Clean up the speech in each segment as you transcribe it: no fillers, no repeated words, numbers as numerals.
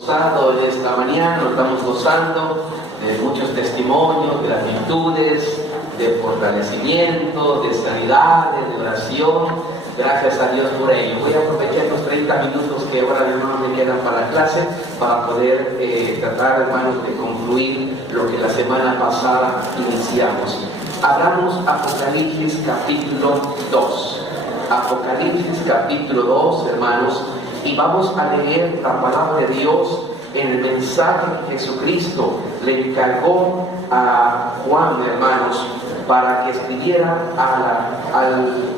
Gozando en esta mañana, nos estamos gozando de muchos testimonios, de actitudes, de fortalecimiento, de sanidades, de oración. Gracias a Dios por ello. Voy a aprovechar los 30 minutos que ahora hermanos me quedan para la clase para poder tratar, hermanos, de concluir lo que la semana pasada iniciamos. Hablamos Apocalipsis capítulo 2. Apocalipsis capítulo 2, hermanos. Y vamos a leer la palabra de Dios en el mensaje que Jesucristo le encargó a Juan, hermanos, para que escribiera a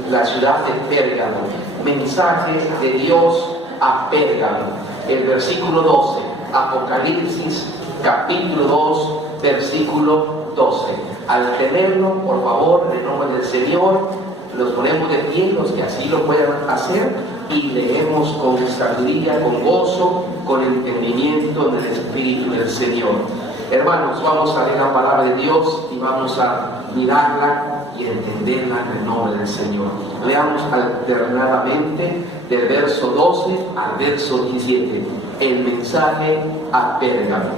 la ciudad de Pérgamo. Mensaje de Dios a Pérgamo. El versículo 12, Apocalipsis capítulo 2, versículo 12. Al tenerlo, por favor, en el nombre del Señor, nos ponemos de pie, los que así lo puedan hacer, y leemos con sabiduría, con gozo, con entendimiento en el Espíritu del Señor. Hermanos, vamos a leer la palabra de Dios y vamos a mirarla y entenderla en el nombre del Señor. Leamos alternadamente del verso 12 al verso 17, el mensaje a Pérgamo.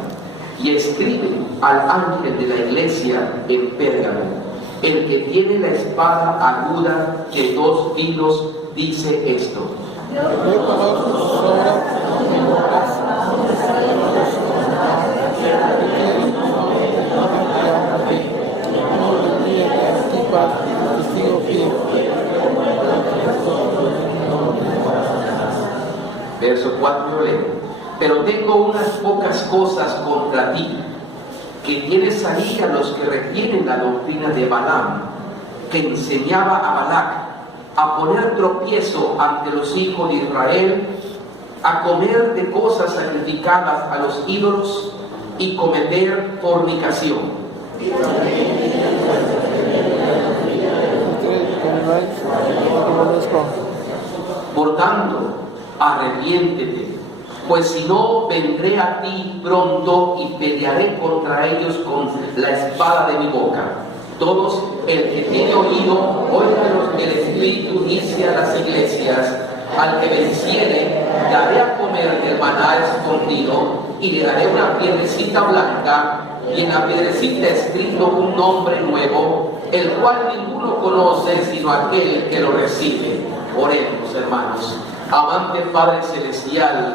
Y escribe al ángel de la iglesia en Pérgamo, el que tiene la espada aguda de 2 filos, dice esto: Verso 4 yo leo: pero tengo unas pocas cosas contra ti, que tienes ahí a los que retienen la doctrina de Balaam, que enseñaba a Balac a poner tropiezo ante los hijos de Israel, a comer de cosas sacrificadas a los ídolos y cometer fornicación. Por tanto, arrepiéntete, pues si no, vendré a ti pronto y pelearé contra ellos con la espada de mi boca. Todos, el que tiene oído, oiga lo que el Espíritu dice a las iglesias. Al que venciere, daré a comer del maná escondido, y le daré una piedrecita blanca, y en la piedrecita escrito un nombre nuevo, el cual ninguno conoce sino aquel que lo recibe. Oremos, hermanos. Amante Padre Celestial,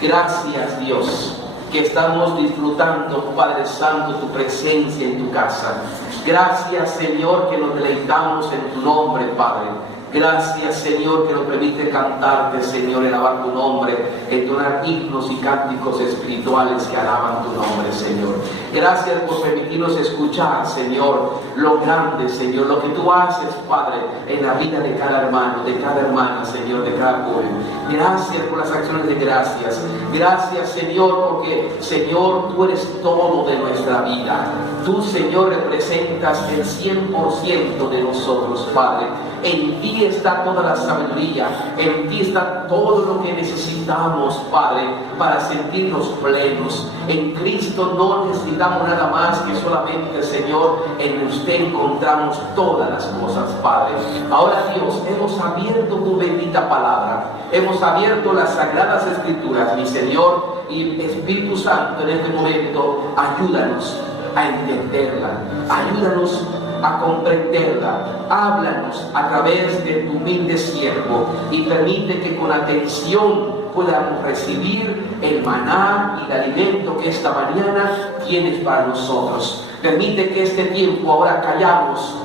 gracias, Dios, que estamos disfrutando, Padre Santo, tu presencia en tu casa. Gracias, Señor, que nos deleitamos en tu nombre, Padre. Gracias, Señor, que nos permite cantarte, Señor, alabar tu nombre, entonar himnos y cánticos espirituales que alaban tu nombre, Señor. Gracias por permitirnos escuchar, Señor, lo grande, Señor, lo que tú haces, Padre, en la vida de cada hermano, de cada hermana, Señor, de cada pueblo. Gracias por las acciones de gracias. Gracias, Señor, porque, Señor, tú eres todo de nuestra vida. Tú, Señor, representas el 100% de nosotros, Padre. En ti está toda la sabiduría, en ti está todo lo que necesitamos, Padre, para sentirnos plenos. En Cristo no necesitamos nada más que solamente, Señor, en usted encontramos todas las cosas, Padre. Ahora, Dios, hemos abierto tu bendita palabra, hemos abierto las sagradas escrituras, mi Señor, y Espíritu Santo, en este momento, ayúdanos a entenderla, ayúdanos a comprenderla. Háblanos a través de tu humilde siervo y permite que con atención podamos recibir el maná y el alimento que esta mañana tienes para nosotros. Permite que este tiempo ahora callamos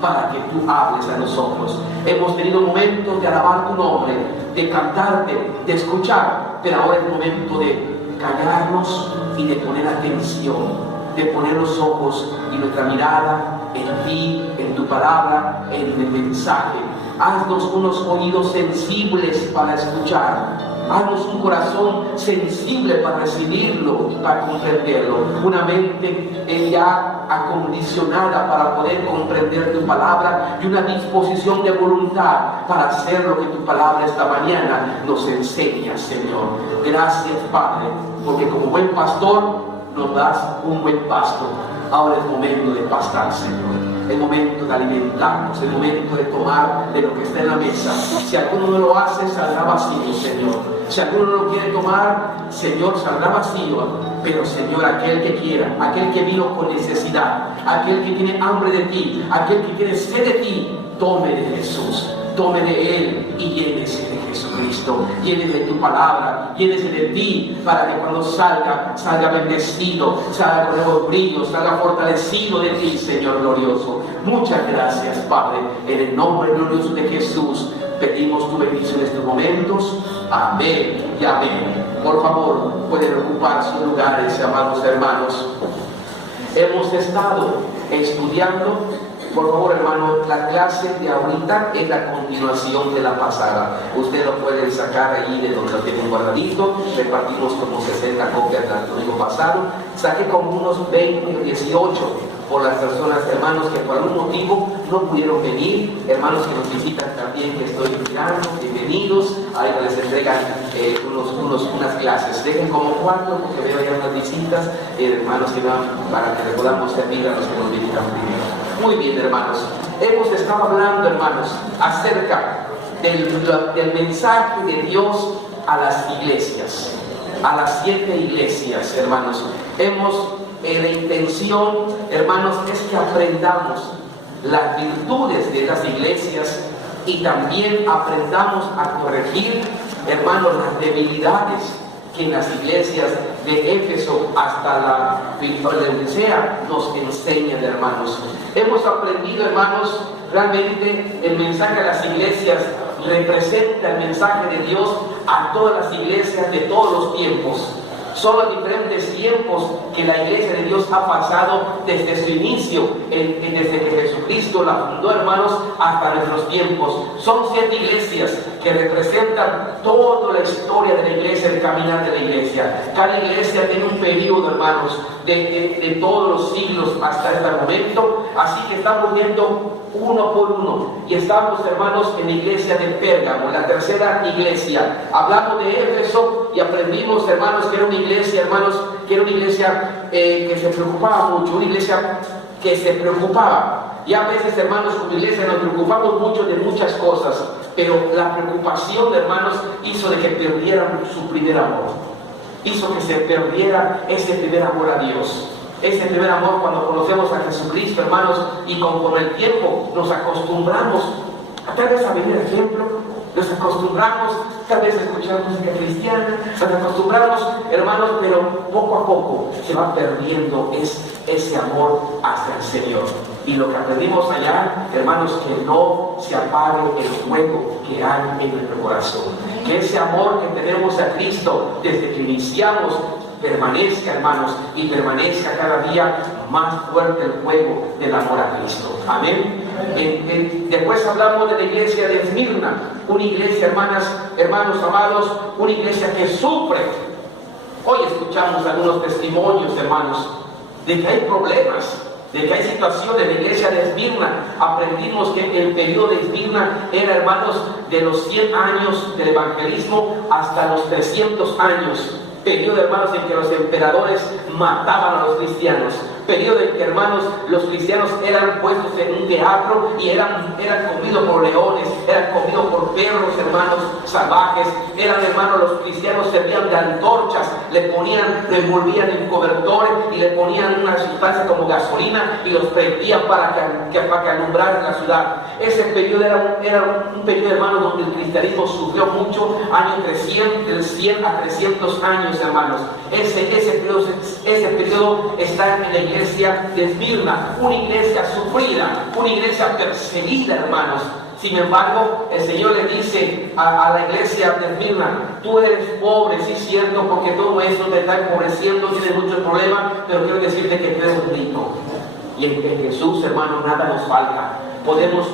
para que tú hables a nosotros. Hemos tenido momentos de alabar tu nombre, de cantarte, de escuchar, pero ahora es el momento de callarnos y de poner atención, de poner los ojos y nuestra mirada en ti, en tu palabra, en el mensaje. Haznos unos oídos sensibles para escuchar. Haznos un corazón sensible para recibirlo y para comprenderlo. Una mente ya acondicionada para poder comprender tu palabra y una disposición de voluntad para hacer lo que tu palabra esta mañana nos enseña, Señor. Gracias, Padre, porque como buen pastor nos das un buen pasto. Ahora es momento de pastar, Señor. Es momento de alimentarnos, es momento de tomar de lo que está en la mesa. Si alguno no lo hace, saldrá vacío, Señor. Si alguno no lo quiere tomar, Señor, saldrá vacío. Pero Señor, aquel que quiera, aquel que vino con necesidad, aquel que tiene hambre de ti, aquel que tiene sed de ti, tome de Jesús, tome de Él y llénese de Jesucristo, llénese de tu palabra, llénese de ti, para que cuando salga, salga bendecido, salga con nuevos brillos, salga fortalecido de ti, Señor glorioso. Muchas gracias, Padre, en el nombre glorioso de Jesús. Pedimos tu bendición en estos momentos. Amén y amén. Por favor, pueden ocupar sus lugares, amados hermanos. Hemos estado estudiando, por favor, hermano, la clase de ahorita es la continuación de la pasada. Ustedes lo pueden sacar allí de donde lo tienen guardadito. Repartimos como 60 copias del domingo pasado. Saqué como unos 20 o 18 por las personas, hermanos, que por algún motivo no pudieron venir, hermanos que nos visitan también, que estoy mirando, bienvenidos. Ahí les entregan unas clases. Dejen como 4, porque veo ya unas visitas, hermanos que van para que le podamos servir a los que nos visitan primero. Muy bien, hermanos. Hemos estado hablando, hermanos, acerca del mensaje de Dios a las iglesias, a las 7 iglesias, hermanos. La intención, hermanos, es que aprendamos las virtudes de las iglesias y también aprendamos a corregir, hermanos, las debilidades que en las iglesias de Éfeso hasta la Odisea nos enseñan, hermanos. Hemos aprendido, hermanos, realmente el mensaje a las iglesias representa el mensaje de Dios a todas las iglesias de todos los tiempos. Son los diferentes tiempos que la iglesia de Dios ha pasado desde su inicio, desde que Jesucristo la fundó, hermanos, hasta nuestros tiempos. Son 7 iglesias que representan toda la historia de la iglesia, el caminar de la iglesia. Cada iglesia tiene un periodo, hermanos, de todos los siglos hasta este momento. Así que estamos viendo uno por uno. Y estamos, hermanos, en la iglesia de Pérgamo, la tercera iglesia. Hablamos de Éfeso y aprendimos, hermanos, que era una iglesia, hermanos, que era una iglesia que se preocupaba mucho, una iglesia que se preocupaba. Y a veces, hermanos, como iglesia nos preocupamos mucho de muchas cosas, pero la preocupación, hermanos, hizo de que perdieran su primer amor. Hizo que se perdiera ese primer amor a Dios. Ese primer amor cuando conocemos a Jesucristo, hermanos, y conforme el tiempo nos acostumbramos tal vez a venir al templo, nos acostumbramos tal vez a escuchar música cristiana, nos acostumbramos, hermanos, pero poco a poco se va perdiendo ese amor hacia el Señor. Y lo que aprendimos allá, hermanos, que no se apague el fuego que hay en nuestro corazón. Que ese amor que tenemos a Cristo desde que iniciamos permanezca, hermanos, y permanezca cada día más fuerte el fuego del amor a Cristo. Amén. Después hablamos de la iglesia de Esmirna, una iglesia, hermanos amados, una iglesia que sufre. Hoy escuchamos algunos testimonios, hermanos, de que hay problemas, de que hay situaciones. En la iglesia de Esmirna aprendimos que el periodo de Esmirna era, hermanos, de los 100 años del evangelismo hasta los 300 años. Periodo, hermanos, en que los emperadores mataban a los cristianos. Periodo en que, hermanos, los cristianos eran puestos en un teatro y eran comidos por leones, eran comidos por perros, hermanos, salvajes. Eran, hermanos, los cristianos servían de antorchas, le envolvían en cobertores y le ponían una sustancia como gasolina y los prendían para que alumbraran la ciudad. Ese periodo era un periodo, hermanos, donde el cristianismo sufrió mucho, años 300, del 100 a 300 años, hermanos. Ese periodo está en la iglesia de Esmirna, una iglesia sufrida, una iglesia perseguida, hermanos. Sin embargo, el Señor le dice a la iglesia de Esmirna: tú eres pobre, sí es cierto, porque todo eso te está empobreciendo, tienes muchos problemas, pero quiero decirte que tú eres rico. Y en Jesús, hermanos, nada nos falta.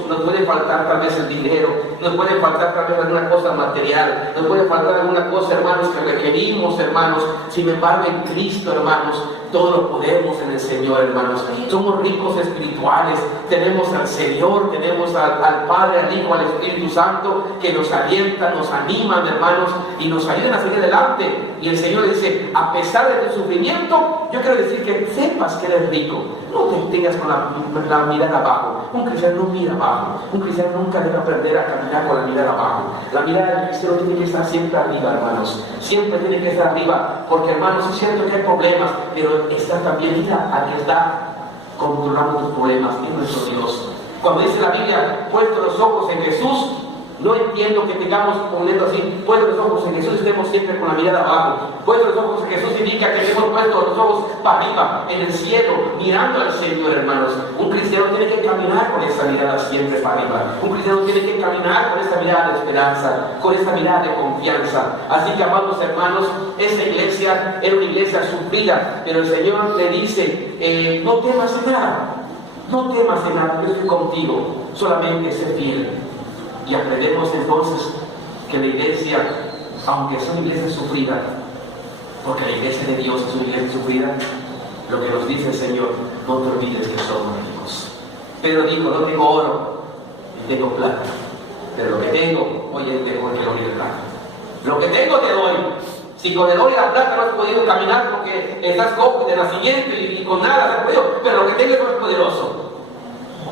Nos puede faltar tal vez el dinero, nos puede faltar tal vez alguna cosa material, nos puede faltar alguna cosa, hermanos, que requerimos, hermanos. Sin embargo, en Cristo, hermanos, todo lo podemos en el Señor, hermanos. Somos ricos espirituales, tenemos al Señor, tenemos al Padre, al Hijo, al Espíritu Santo, que nos alientan, nos animan, hermanos, y nos ayudan a seguir adelante. Y el Señor le dice: a pesar de tu sufrimiento, yo quiero decir que sepas que eres rico. No te tengas con la mirada abajo. Un cristiano no mira abajo. Un cristiano nunca debe aprender a caminar con la mirada abajo. La mirada del cristiano tiene que estar siempre arriba, hermanos. Siempre tiene que estar arriba, porque, hermanos, es cierto que hay problemas, pero está también, mira, al que está controlando los problemas, es nuestro Dios. Cuando dice la Biblia, puesto los ojos en Jesús, no entiendo que tengamos, poniendo así, puesto los ojos en Jesús, estemos siempre con la mirada abajo. Puesto los ojos en Jesús indica que hemos puesto los ojos para arriba, en el cielo, mirando al Señor, hermanos. Un cristiano tiene que caminar con esa mirada siempre para arriba. Un cristiano tiene que caminar con esta mirada de esperanza, con esta mirada de confianza. Así que, amados hermanos, esta iglesia era una iglesia sufrida, pero el Señor le dice, no temas en nada. No temas en nada, yo estoy contigo, solamente sé fiel. Y aprendemos entonces que la iglesia, aunque es una iglesia sufrida, porque la iglesia de Dios es una iglesia sufrida, lo que nos dice el Señor, no te olvides que somos ricos. Pedro dijo, no tengo oro, ni tengo plata, pero lo que tengo, oye, es mejor que el oro y la plata. Lo que tengo te doy. Si con el oro y la plata no has podido caminar porque estás cojo de nacimiento y con nada has podido, pero lo que tengo es más poderoso.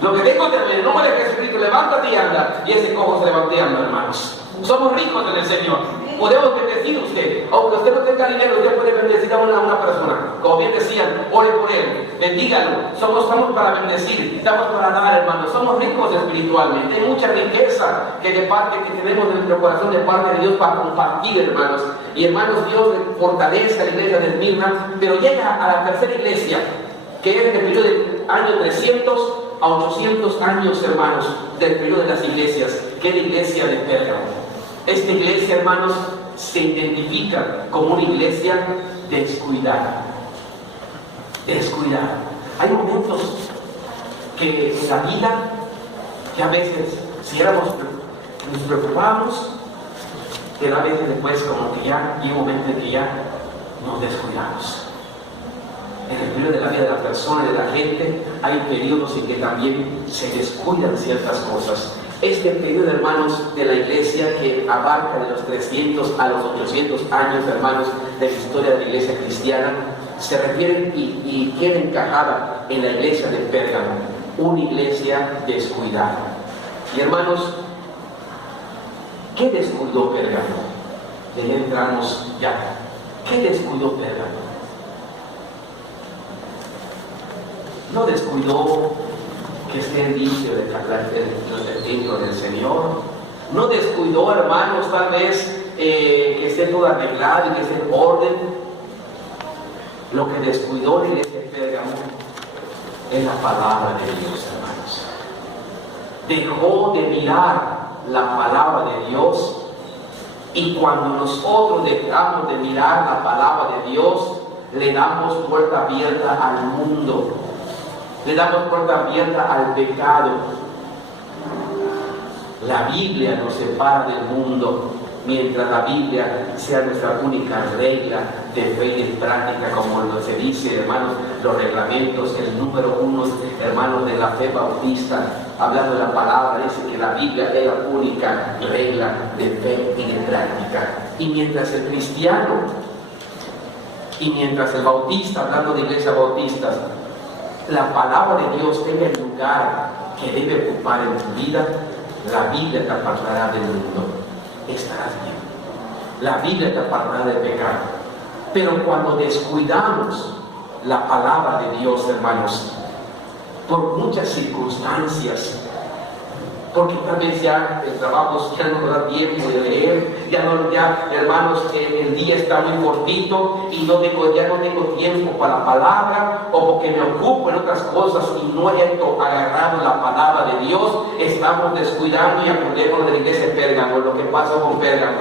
Lo que tengo en el nombre de Jesucristo, levántate y anda. Y ese cojo se levantó y anda, hermanos. Somos ricos en el Señor. Podemos bendecir a usted. Aunque usted no tenga dinero, usted puede bendecir a una persona. Como bien decían, ore por él, bendígalo. Estamos para bendecir, estamos para dar, hermanos. Somos ricos espiritualmente. Hay mucha riqueza que tenemos en nuestro corazón de parte de Dios para compartir, hermanos. Y hermanos, Dios fortalece a la iglesia de Esmirna, pero llega a la tercera iglesia, que es en el periodo del año 300 a 800 años, hermanos, del periodo de las iglesias, que es la iglesia de Pérgamo. Esta iglesia, hermanos, se identifica como una iglesia descuidada. Descuidada. Hay momentos que en la vida, que a veces, si nos preocupamos, pero a veces después como que ya llega un momento en que ya nos descuidamos. En el periodo de la vida de la persona, de la gente, hay periodos en que también se descuidan ciertas cosas. Este periodo, hermanos, de la iglesia que abarca de los 300 a los 800 años, hermanos, de la historia de la iglesia cristiana, se refiere y queda encajada en la iglesia de Pérgamo, una iglesia descuidada. Y hermanos, ¿qué descuidó Pérgamo? De ahí entramos ya. ¿Qué descuidó Pérgamo? No descuidó que esté el vicio del templo del Señor. No descuidó, hermanos, tal vez que esté todo arreglado y que esté en orden. Lo que descuidó la iglesia de Pérgamo es la palabra de Dios, hermanos. Dejó de mirar la palabra de Dios, y cuando nosotros dejamos de mirar la palabra de Dios, le damos puerta abierta al mundo. Le damos puerta abierta al pecado. La Biblia nos separa del mundo, mientras la Biblia sea nuestra única regla de fe y de práctica, como se dice, hermanos, los reglamentos, el número 1, hermanos, de la fe bautista, hablando de la palabra, dice que la Biblia es la única regla de fe y de práctica. Y mientras el cristiano, y mientras el bautista, hablando de iglesias bautistas, la palabra de Dios tenga el lugar que debe ocupar en tu vida, la Biblia te apartará del mundo. Estarás bien. La Biblia te apartará del pecado. Pero cuando descuidamos la palabra de Dios, hermanos, por muchas circunstancias, porque tal vez ya el trabajo ya no nos da tiempo de leer, ya hermanos, el día está muy cortito y ya no tengo tiempo para la palabra, o porque me ocupo en otras cosas y no he agarrado la palabra de Dios, estamos descuidando. Y acordémonos de la iglesia de Pérgamo, lo que pasó con Pérgamo.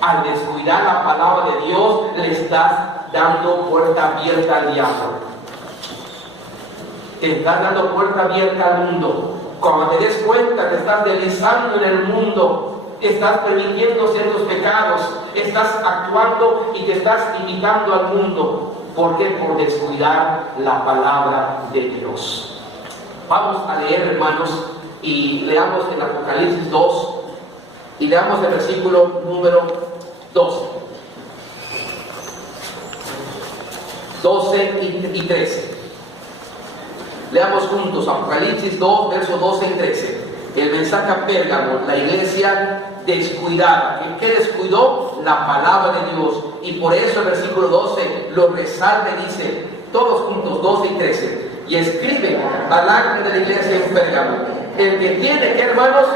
Al descuidar la palabra de Dios, le estás dando puerta abierta al diablo. Te estás dando puerta abierta al mundo. Cuando te des cuenta, te estás deslizando en el mundo, estás permitiendo ciertos pecados, estás actuando y te estás limitando al mundo. ¿Por qué? Por descuidar la palabra de Dios. Vamos a leer, hermanos, y leamos en Apocalipsis 2, y leamos el versículo número 12. 12 y 13. Leamos juntos Apocalipsis 2, versos 12 y 13. El mensaje a Pérgamo, la iglesia descuidada. ¿En qué descuidó? La palabra de Dios. Y por eso el versículo 12 lo resalta y dice, todos juntos, 12 y 13. Y escribe al ángel de la iglesia en Pérgamo: el que tiene, que hermanos,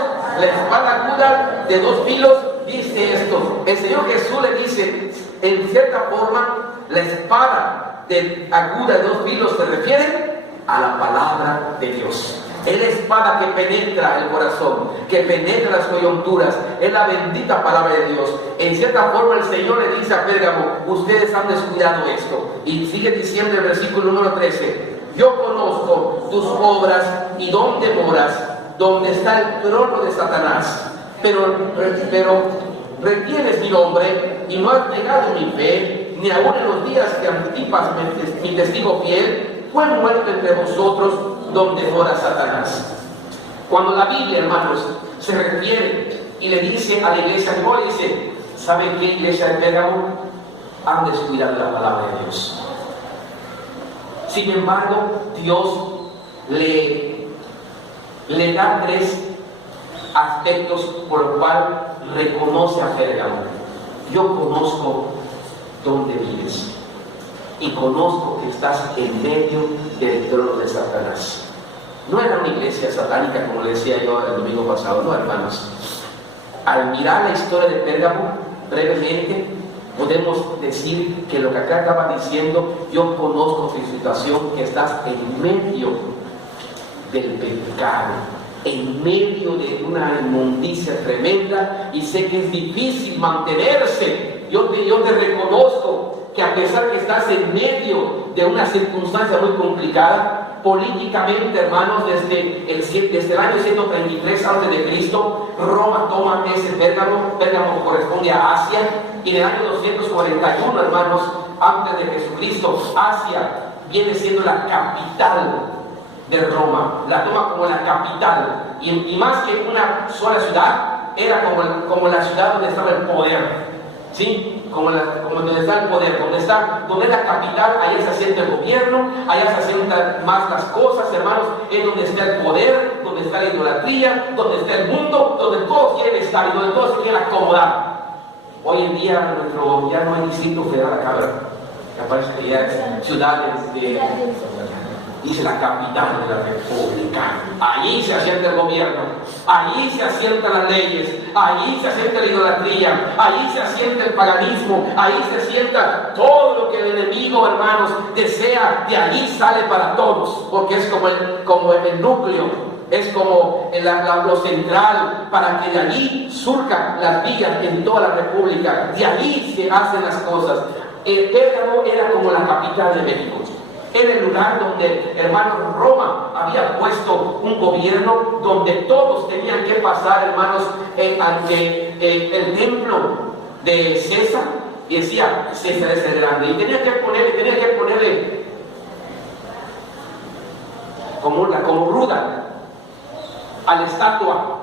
la espada aguda de 2 filos, dice esto. El Señor Jesús le dice, en cierta forma, la espada aguda de 2 filos se refiere a la palabra de Dios. Es la espada que penetra el corazón, que penetra las coyunturas. Es la bendita palabra de Dios. En cierta forma el Señor le dice a Pérgamo: ustedes han descuidado esto. Y sigue diciendo el versículo número 13: yo conozco tus obras y dónde moras, donde está el trono de Satanás. Pero retienes mi nombre y no has negado mi fe, ni aun en los días que Antipas, mi testigo fiel, fue muerto entre vosotros, donde mora Satanás. Cuando la Biblia, hermanos, se refiere y le dice a la iglesia, no le dice, ¿saben qué, iglesia de Pérgamo? Han descuidado la palabra de Dios. Sin embargo, Dios le da 3 aspectos por los cuales reconoce a Pérgamo. Yo conozco dónde vives y conozco que estás en medio del trono de Satanás. No era una iglesia satánica, como le decía yo el domingo pasado, no, hermanos. Al mirar la historia de Pérgamo brevemente, podemos decir que lo que acá estaba diciendo, yo conozco tu situación, que estás en medio del pecado, en medio de una inmundicia tremenda, y sé que es difícil mantenerse. Yo te reconozco que a pesar que estás en medio de una circunstancia muy complicada, políticamente, hermanos, desde el año 133 a.C., Roma toma ese Pérgamo. Pérgamo corresponde a Asia, y en el año 241, hermanos, antes de Jesucristo, Asia viene siendo la capital de Roma. La toma como la capital, y más que una sola ciudad, era como la ciudad donde estaba el poder. ¿Sí? Como donde está el poder, donde es la capital, allá se asienta el gobierno, allá se asientan más las cosas, hermanos, es donde está el poder, donde está la idolatría, donde está el mundo, donde todos quieren estar y donde todos se quieren acomodar. Hoy en día ya no hay distrito federal acá, ¿verdad? Me parece que ya es ciudades dice la capital de la república. Allí se asienta el gobierno, allí se asientan las leyes, allí se asienta la idolatría, allí se asienta el paganismo, allí se asienta todo lo que el enemigo, hermanos, desea. De allí sale para todos, porque es como el núcleo, es como lo central, para que de allí surjan las vías en toda la república. De allí se hacen las cosas. Pérgamo era como la capital de México. Era el lugar donde, hermanos, Roma había puesto un gobierno donde todos tenían que pasar, hermanos, ante el templo de César, y decía, César es el grande, y tenía que ponerle como ruda a la estatua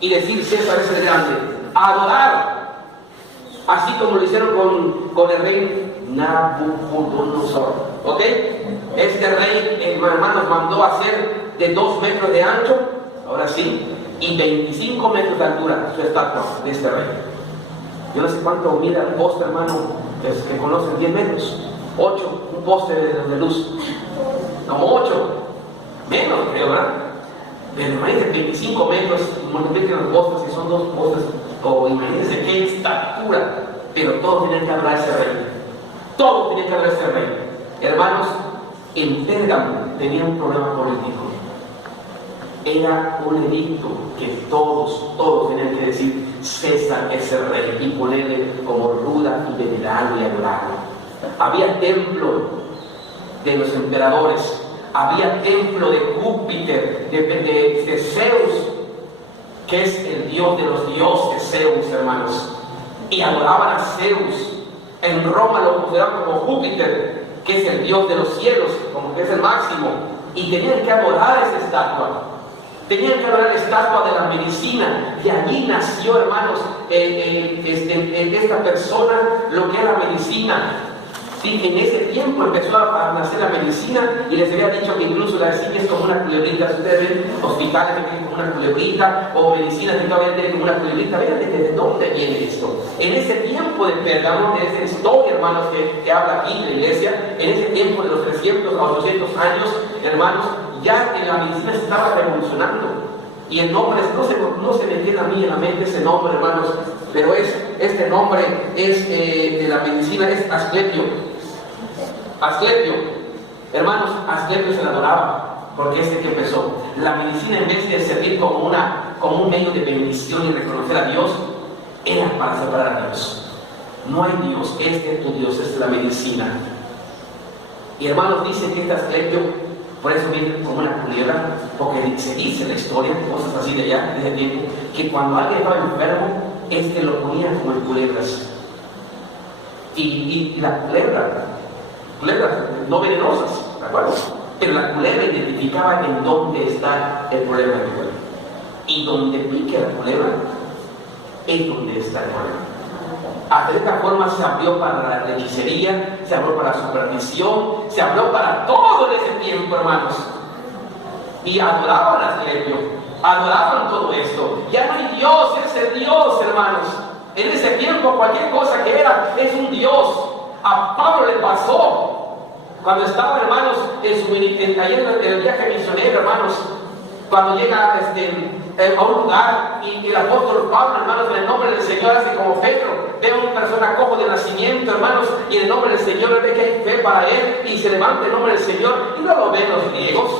y decir, César es el grande, adorar, así como lo hicieron con el rey Nabucodonosor. ¿Ok? Este rey, hermanos, mandó hacer de 2 metros de ancho, ahora sí, y 25 metros de altura su estatua de este rey. Yo no sé cuánto mide el poste, hermano, que conocen, 10 metros, 8, un poste de luz, como 8, menos creo, ¿verdad? Pero imagínense 25 metros, multipliquen los postes, si son 2 postes, o imagínense qué estatura, pero todos tenían que hablar a ese rey. Todos tenían que hablar a ese rey. Hermanos, en Pérgamo tenía un problema político. Era un edicto que todos tenían que decir, César es el rey, y ponerle como ruda y venerarlo y adorarlo. Había templo de los emperadores, había templo de Júpiter, de Zeus, que es el dios de los dioses, Zeus, hermanos, y adoraban a Zeus. En Roma lo consideraban como Júpiter, que es el dios de los cielos, como que es el máximo, y tenían que adorar esa estatua. Tenían que adorar la estatua de la medicina. De allí nació, hermanos, esta persona, lo que era la medicina. Sí, en ese tiempo empezó a nacer la medicina y les había dicho que incluso la decía es como una culebrita. Ustedes ven hospitales que tienen como una culebrita o medicinas que todavía tienen como una culebrita. Vean desde dónde viene esto. En ese tiempo de Pérgamo, de esa historia, hermanos, que habla aquí la iglesia, en ese tiempo de los 300 a 800 años, hermanos, ya en la medicina se estaba revolucionando. Y el nombre, no se me tiene a mí en la mente ese nombre, hermanos, pero este nombre es de la medicina, es Asclepio. Asclepio, hermanos, Asclepio se la adoraba, porque es el que empezó. La medicina, en vez de servir como un medio de bendición y reconocer a Dios, era para separar a Dios. No hay Dios, este es tu Dios, esta es la medicina. Y hermanos, dicen que este Asclepio, por eso viene como una culebra, porque se dice en la historia, cosas así de allá, de ese tiempo, que cuando alguien estaba enfermo, lo ponía como en culebras. Y la culebras no venenosas, ¿de acuerdo? Pero la culebra identificaba en dónde está el problema del cuerpo. Y donde pique la culebra, es donde está el problema. De esta forma se abrió para la hechicería, se abrió para la superstición, se abrió para todo en ese tiempo, hermanos. Y adoraban a Asclepio, adoraban todo esto. Ya no hay Dios, es el Dios, hermanos. En ese tiempo cualquier cosa que era, es un Dios. A Pablo le pasó, cuando estaba, hermanos, en el viaje misionero, hermanos, cuando llega a un lugar y el apóstol Pablo, hermanos, en el nombre del Señor, hace como Pedro, ve a una persona cojo de nacimiento, hermanos, y en el nombre del Señor ve que hay fe para él, y se levanta en nombre del Señor, y no lo ven los griegos,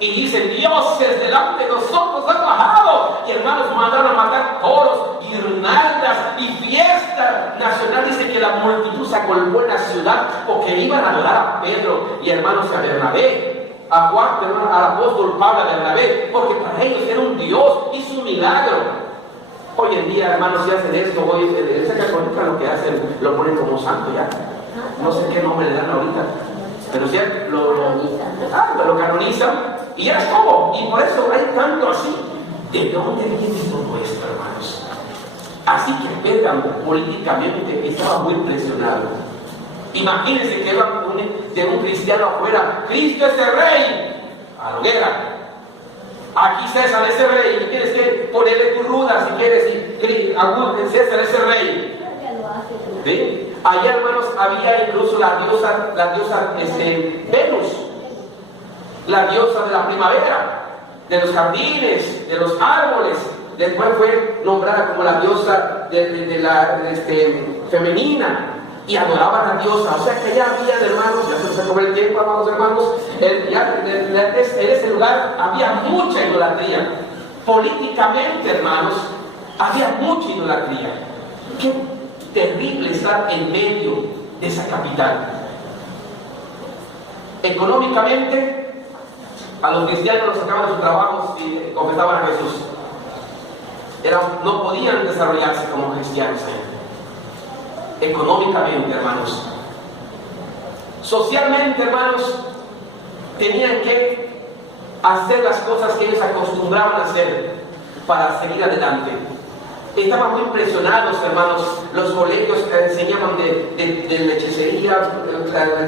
y dicen, dioses delante de nosotros han bajado, y hermanos, mandaron a matar toros, guirnaldas y fiesta nacional. Dice que la multitud se acolpó en la ciudad, porque iban a adorar a Pedro, y hermanos, a Bernabé, a Juan, al apóstol Pablo, a Bernabé, porque para ellos era un Dios, hizo un milagro. Hoy en día, hermanos, si hacen esto, esa católica lo que hacen, lo ponen como santo ya. No sé qué nombre le dan ahorita, pero si lo canonizan, y ya es todo. Y por eso hay tanto así. ¿De dónde viene todo esto, hermanos? Así que Pérgamo políticamente estaba muy presionado. Imagínense que de un cristiano afuera, Cristo es el rey, a la hoguera. Aquí César es el rey, y quieres que ponerle tu ruda, si quieres, y César es el rey. ¿Sí? Allá, hermanos, había incluso la diosa Venus, la diosa de la primavera, de los jardines, de los árboles. Después fue nombrada como la diosa femenina, y adoraban a la diosa. O sea que ya había, hermanos, ya se nos acabó el tiempo, amados hermanos, en ese lugar había mucha idolatría. Políticamente, hermanos, había mucha idolatría. Qué terrible estar en medio de esa capital. Económicamente, a los cristianos los sacaban de sus trabajos y confesaban a Jesús. No podían desarrollarse como cristianos económicamente, hermanos. Socialmente, hermanos, tenían que hacer las cosas que ellos acostumbraban a hacer para seguir adelante. Estaban muy presionados, hermanos. Los colegios enseñaban de la hechicería,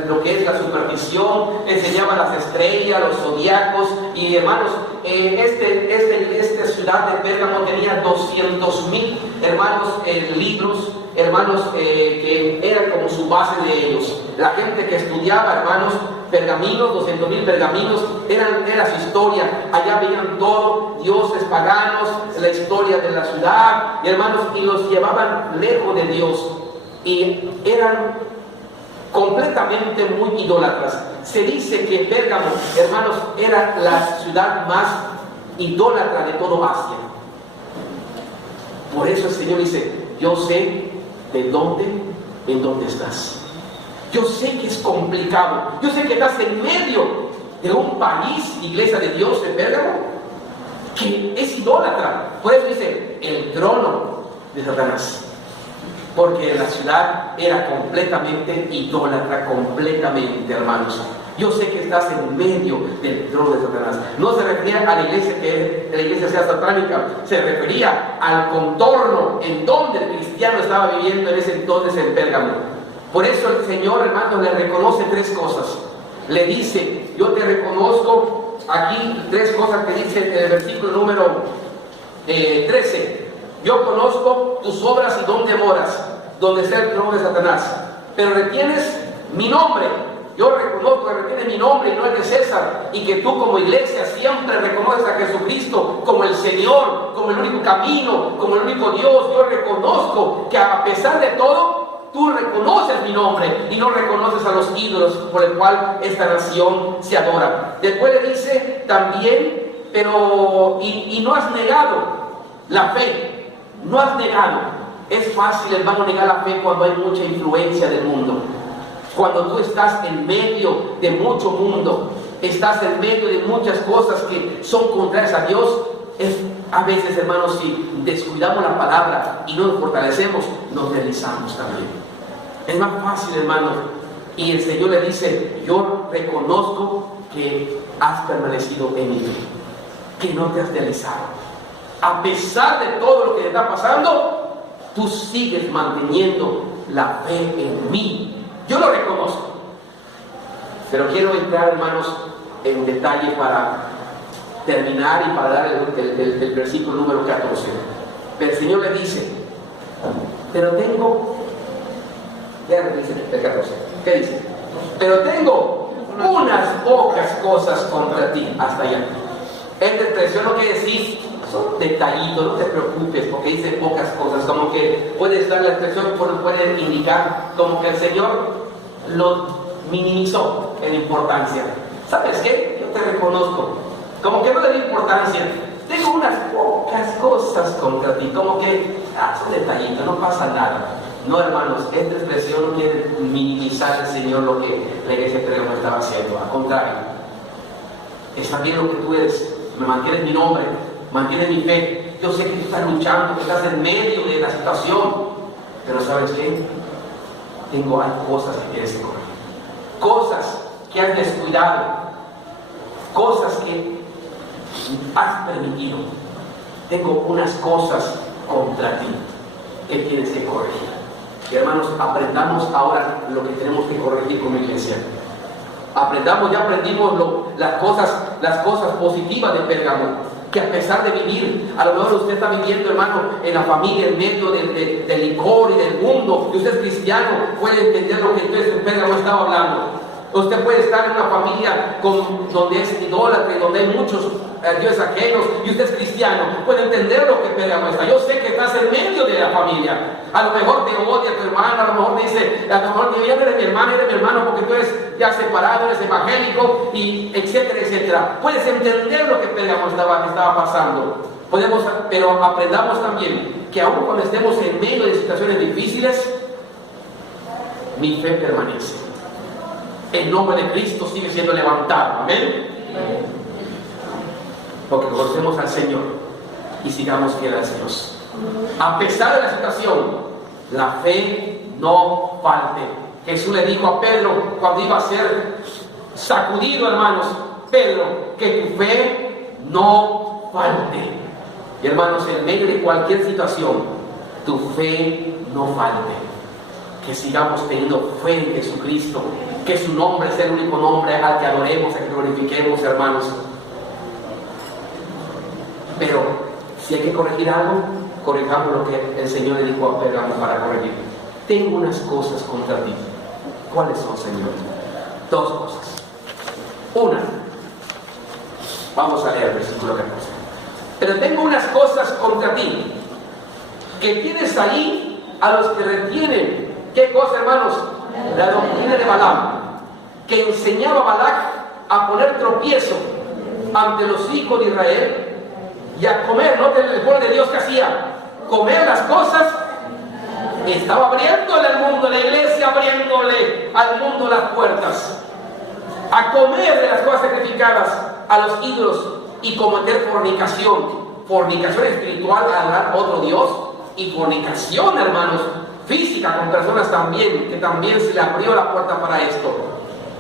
lo que es la superstición, enseñaban las estrellas, los zodiacos. Y hermanos, esta ciudad de Pérgamo tenía 200,000, hermanos, libros, hermanos, que eran como su base de ellos. La gente que estudiaba, hermanos, pergaminos, 200,000 pergaminos, era su historia. Allá veían todo, dioses paganos, la historia de la ciudad, y hermanos, y los llevaban lejos de Dios, y eran completamente muy idólatras. Se dice que Pérgamo, hermanos, era la ciudad más idólatra de todo Asia. Por eso el Señor dice, yo sé en dónde estás. Yo sé que es complicado. Yo sé que estás en medio de un país, iglesia de Dios de Pérgamo, que es idólatra. Por eso dice, el trono de Satanás. Porque la ciudad era completamente idólatra, completamente, hermanos. Yo sé que estás en medio del trono de Satanás. No se refería a la iglesia que la iglesia sea satánica, se refería al contorno en donde el cristiano estaba viviendo en ese entonces en Pérgamo. Por eso el Señor, hermanos, le reconoce tres cosas. Le dice, yo te reconozco, aquí tres cosas que dice en el versículo número 13. Yo conozco tus obras y dónde moras, donde está el trono de Satanás, pero retienes mi nombre. Yo reconozco que retienes mi nombre y no el de César, y que tú como iglesia siempre reconoces a Jesucristo como el Señor, como el único camino, como el único Dios. Yo reconozco que a pesar de todo, tú reconoces mi nombre y no reconoces a los ídolos por el cual esta nación se adora. Después le dice también, pero y no has negado la fe, no has negado. Es fácil, hermano, negar la fe cuando hay mucha influencia del mundo. Cuando tú estás en medio de mucho mundo, estás en medio de muchas cosas que son contrarias a Dios, a veces, hermanos, si descuidamos la palabra y no nos fortalecemos, nos deslizamos también. Es más fácil, hermanos, y el Señor le dice, yo reconozco que has permanecido en mí, que no te has deslizado. A pesar de todo lo que te está pasando, tú sigues manteniendo la fe en mí. Yo lo reconozco. Pero quiero entrar, hermanos, en detalle para terminar y para dar el versículo número 14. Pero el Señor le dice, pero tengo, ¿qué dice el 14? ¿Qué dice? Pero tengo unas pocas cosas contra ti. Hasta allá. Esta expresión no quiere decir, son detallitos, no te preocupes, porque dice pocas cosas, como que puede estar la expresión, puede indicar como que el Señor lo minimizó en importancia. ¿Sabes qué? Yo te reconozco, como que no le di importancia. Tengo unas pocas cosas contra ti, como que son detallitos, no pasa nada. No, hermanos, esta expresión no quiere minimizar al Señor lo que la iglesia no estaba haciendo. Al contrario, está bien lo que tú eres, me mantienes mi nombre, mantienes mi fe. Yo sé que tú estás luchando, que estás en medio de la situación, pero ¿sabes qué? Hay cosas que tienes que corregir, cosas que has descuidado, cosas que has permitido. Tengo unas cosas contra ti que tienes que corregir. Y hermanos, aprendamos ahora lo que tenemos que corregir como iglesia. Aprendamos, ya aprendimos las cosas positivas de Pérgamo, que a pesar de vivir, a lo mejor usted está viviendo, hermano, en la familia, en medio del licor y del mundo, y usted es cristiano, puede entender lo que entonces Pérgamo estaba hablando. Usted puede estar en una familia donde es idólatra, donde hay muchos dioses ajenos, y usted es cristiano, puede entender lo que Pérgamo está. Yo sé que estás en medio de la familia. A lo mejor te odia tu hermano, a lo mejor te dice, a lo mejor te dice, ya no eres mi hermano porque tú eres ya separado, eres evangélico, y etcétera, etcétera. Puedes entender lo que Pérgamo estaba pasando. Pero aprendamos también que aun cuando estemos en medio de situaciones difíciles, mi fe permanece. El nombre de Cristo sigue siendo levantado. Amén. Porque conocemos al Señor y sigamos fieles a Dios. A pesar de la situación, la fe no falte. Jesús le dijo a Pedro cuando iba a ser sacudido, hermanos, Pedro, que tu fe no falte. Y hermanos, en medio de cualquier situación, tu fe no falte. Que sigamos teniendo fe en Jesucristo, que su nombre sea el único nombre al que adoremos, al que glorifiquemos, hermanos. Pero si hay que corregir algo, corrijamos lo que el Señor le dijo a Pérgamo para corregir. Tengo unas cosas contra ti. ¿Cuáles son, Señor? Dos cosas. Una, vamos a leer el versículo 14. Pero tengo unas cosas contra ti, que tienes ahí a los que retienen. ¿Qué cosa, hermanos? La doctrina de Balaam, que enseñaba a Balac a poner tropiezo ante los hijos de Israel y a comer, ¿no? El pueblo de Dios que hacía, comer las cosas. Estaba abriéndole al mundo, la iglesia abriéndole al mundo las puertas, a comer de las cosas sacrificadas a los ídolos y cometer fornicación espiritual a adorar otro Dios, y fornicación, hermanos, física con personas también, que también se le abrió la puerta para esto.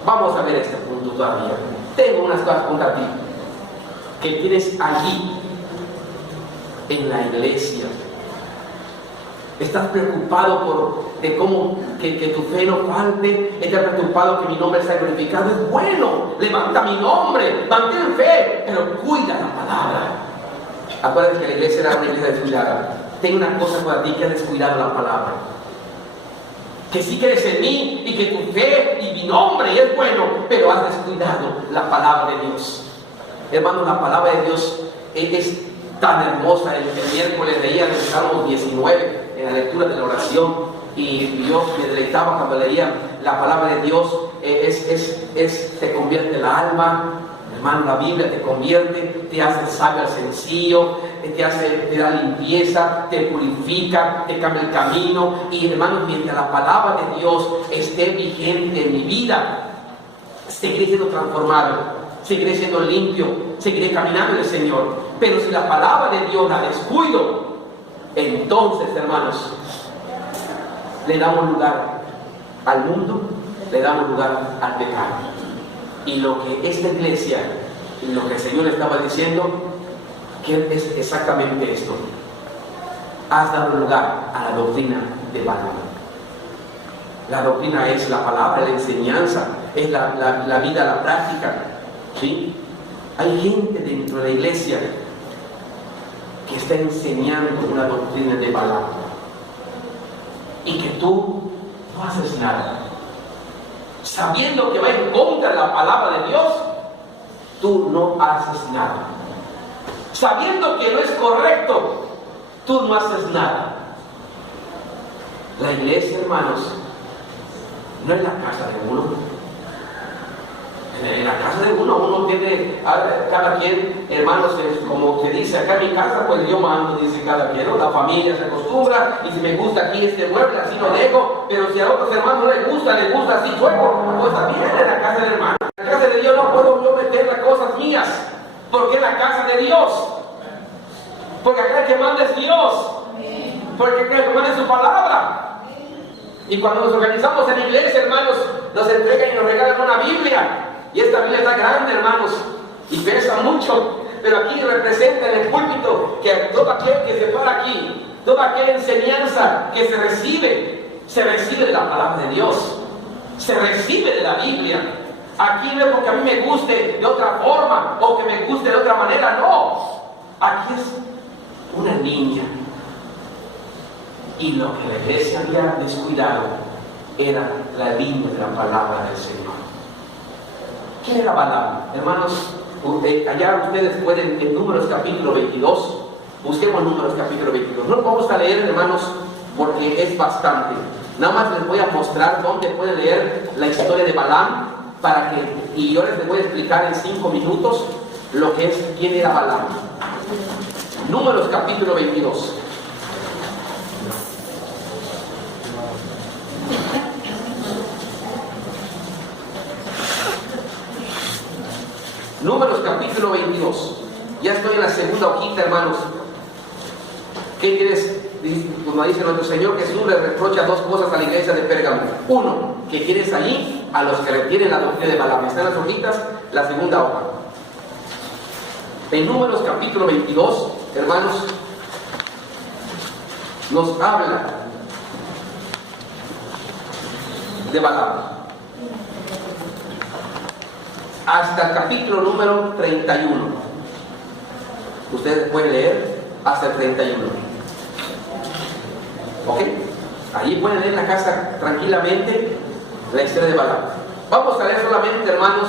Vamos a ver este punto todavía. Tengo unas cosas contra ti, que tienes allí en la iglesia. Estás preocupado de cómo que tu fe no falte. Estás preocupado que mi nombre sea glorificado. Es bueno, levanta mi nombre, mantén fe, pero cuida la palabra. Acuérdate que la iglesia era una iglesia descuidada. Tengo una cosa para ti, que has descuidado la palabra. Que sí crees en mí y que tu fe y mi nombre es bueno, pero has descuidado la palabra de Dios. Hermano, la palabra de Dios es tan hermosa. El miércoles leía el Salmo 19 en la lectura de la oración, y yo me deleitaba cuando leía la palabra de Dios. Te convierte el alma. Hermano, la Biblia te convierte, te hace sabio al sencillo, te da limpieza, te purifica, te cambia el camino. Y hermano, mientras la palabra de Dios esté vigente en mi vida, seguiré siendo transformado, seguiré siendo limpio, seguiré caminando en el Señor. Pero si la palabra de Dios la descuido, entonces, hermanos, le damos lugar al mundo, le damos lugar al pecado. Y lo que esta iglesia, lo que el Señor estaba diciendo, que es exactamente esto: has dado lugar a la doctrina de Balaam. La doctrina es la palabra, la enseñanza, es la vida, la práctica, ¿sí? Hay gente dentro de la iglesia que está enseñando una doctrina de Balaam, y que tú no haces nada. Sabiendo que va en contra de la palabra de Dios, tú no haces nada. Sabiendo que no es correcto, tú no haces nada. La iglesia, hermanos, no es la casa de uno. En la casa de uno tiene, cada quien, hermanos, como que dice, acá en mi casa, pues yo mando, dice cada quien, ¿no? La familia se acostumbra, y si me gusta aquí este mueble, así lo dejo. Pero si a otros hermanos no les gusta así juego, pues también en la casa del hermano. En la casa de Dios no puedo yo meter las cosas mías, porque es la casa de Dios. Porque acá el que manda es Dios. Porque acá el que manda es su palabra. Y cuando nos organizamos en la iglesia, hermanos, nos entregan y nos regalan una Biblia. Y esta Biblia está grande, hermanos, y pesa mucho, pero aquí representa en el púlpito que todo aquel que se para aquí, toda aquella enseñanza que se recibe de la palabra de Dios, se recibe de la Biblia. Aquí no es porque a mí me guste de otra forma o que me guste de otra manera, no. Aquí es una niña. Y lo que la iglesia había descuidado era la línea de la palabra del Señor. ¿Quién era Balaam? Hermanos, allá ustedes pueden, en Números capítulo 22, busquemos Números capítulo 22. No vamos a leer, hermanos, porque es bastante. Nada más les voy a mostrar dónde pueden leer la historia de Balaam, y yo les voy a explicar en 5 minutos lo que es, quién era Balaam. Números capítulo 22. Números capítulo 22. Ya estoy en la segunda hojita, hermanos. ¿Qué quieres? Como dice nuestro Señor Jesús, le reprocha 2 cosas a la iglesia de Pérgamo. Uno, que quieres allí a los que retienen la doctrina de Balaam. Están las hojitas, la segunda hoja. En Números capítulo 22, hermanos, nos habla de Balaam hasta el capítulo número 31. Ustedes pueden leer hasta el 31. ¿Ok? Allí pueden leer en la casa tranquilamente la historia de Balaam. Vamos a leer solamente, hermanos,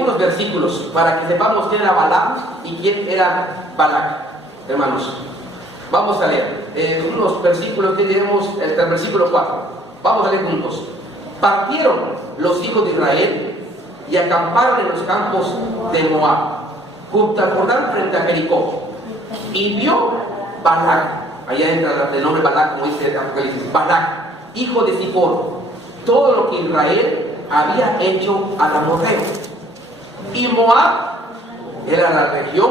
unos versículos para que sepamos quién era Balaam y quién era Balac, hermanos. Vamos a leer unos versículos que tenemos, el versículo 4. Vamos a leer juntos. Partieron los hijos de Israel y acamparon en los campos de Moab, junto al Jordán frente a Jericó. Y vio Balac, allá entra el nombre Balac, como dice Apocalipsis, Balac, hijo de Zippor, todo lo que Israel había hecho al amorreo. Y Moab era la región,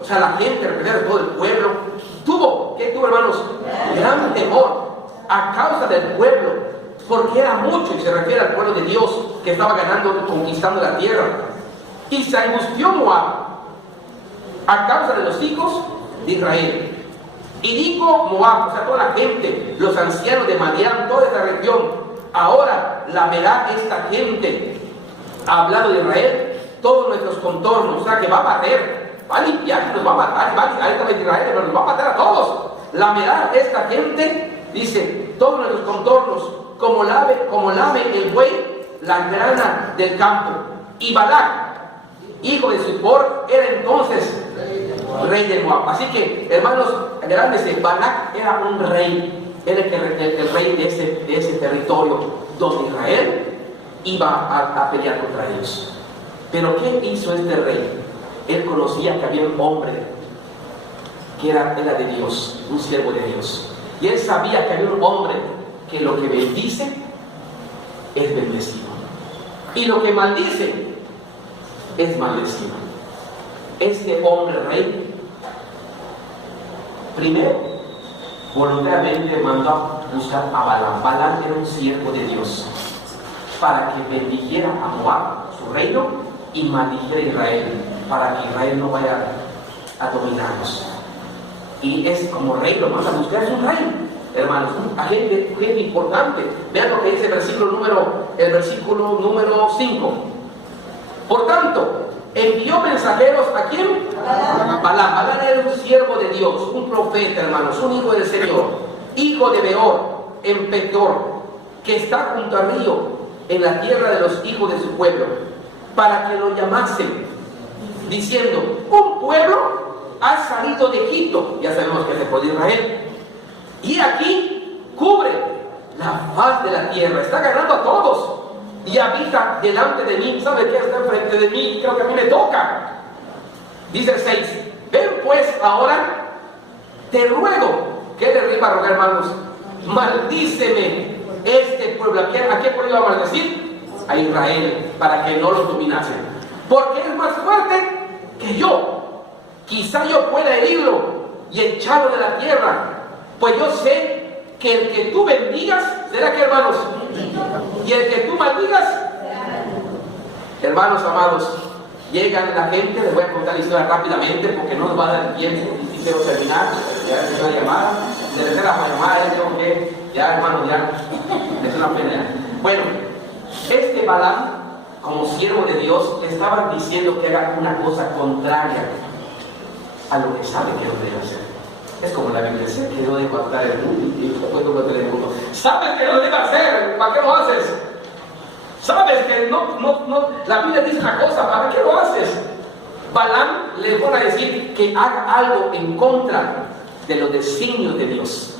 o sea, la gente, representante, todo el pueblo, ¿qué tuvo, hermanos? Gran temor a causa del pueblo, porque era mucho, y se refiere al pueblo de Dios que estaba ganando, conquistando la tierra. Y se angustió Moab a causa de los hijos de Israel. Y dijo Moab, o sea, toda la gente, los ancianos de Madián, toda esta región, ahora lamerá esta gente, ha hablado de Israel, todos nuestros contornos, o sea, que va a barrer, va a limpiar, nos va a matar, va a Israel, pero nos va a matar a todos. Lamerá esta gente, dice, todos nuestros contornos, como lame el buey la grana del campo. Y Balac, hijo de Zippor, era entonces rey de Moab. Así que, hermanos grandes, Balac era un rey, era el rey de ese territorio donde Israel iba a pelear contra ellos. Pero ¿qué hizo este rey? Él conocía que había un hombre que era de Dios, un siervo de Dios. Y él sabía que había un hombre que lo que bendice es bendecido. Y lo que maldice es maldecido. Este hombre rey, primero, voluntariamente mandó a buscar a Balaam. Balaam era un siervo de Dios para que bendijera a Moab, su reino, y maldijera a Israel, para que Israel no vaya a dominarnos. Y es como rey, lo manda a buscar, es un rey, hermanos, un agente importante. Vean lo que dice el versículo número 5. Por tanto, envió mensajeros ¿a quién? Balaam. Balaam era un siervo de Dios, un profeta, hermanos, un hijo del Señor, hijo de Beor, en Petor, que está junto al río, en la tierra de los hijos de su pueblo, para que lo llamasen, diciendo: un pueblo ha salido de Egipto, ya sabemos que es el pueblo de Israel, y aquí cubre la faz de la tierra, está ganando a todos, y habita delante de mí. ¿Sabe qué está enfrente de mí? Creo que a mí me toca. Dice el 6: ven pues ahora, te ruego. ¿Qué le rima a rogar, hermanos? Maldíceme este pueblo. ¿A qué pueblo iba a maldecir? A Israel, para que no lo dominasen, porque es más fuerte que yo. Quizá yo pueda herirlo y echarlo de la tierra, pues yo sé que el que tú bendigas será, que hermanos, y el que tú maldigas. Hermanos amados, llegan la gente, les voy a contar la historia rápidamente porque no nos va a dar tiempo, y quiero terminar. Ya es una llamada, de tercera llamada, creo que ya, hermanos, ya es una pelea. Bueno, este Balaam, como siervo de Dios, le estaban diciendo que era una cosa contraria a lo que sabe que no debe hacer. Es como la Biblia dice que no debe matar el mundo y después no matar el mundo. Sabes que no debe hacer, ¿para qué lo haces? Sabes que no, la Biblia dice una cosa, ¿para qué lo haces? Balaam le van a decir que haga algo en contra de los designios de Dios.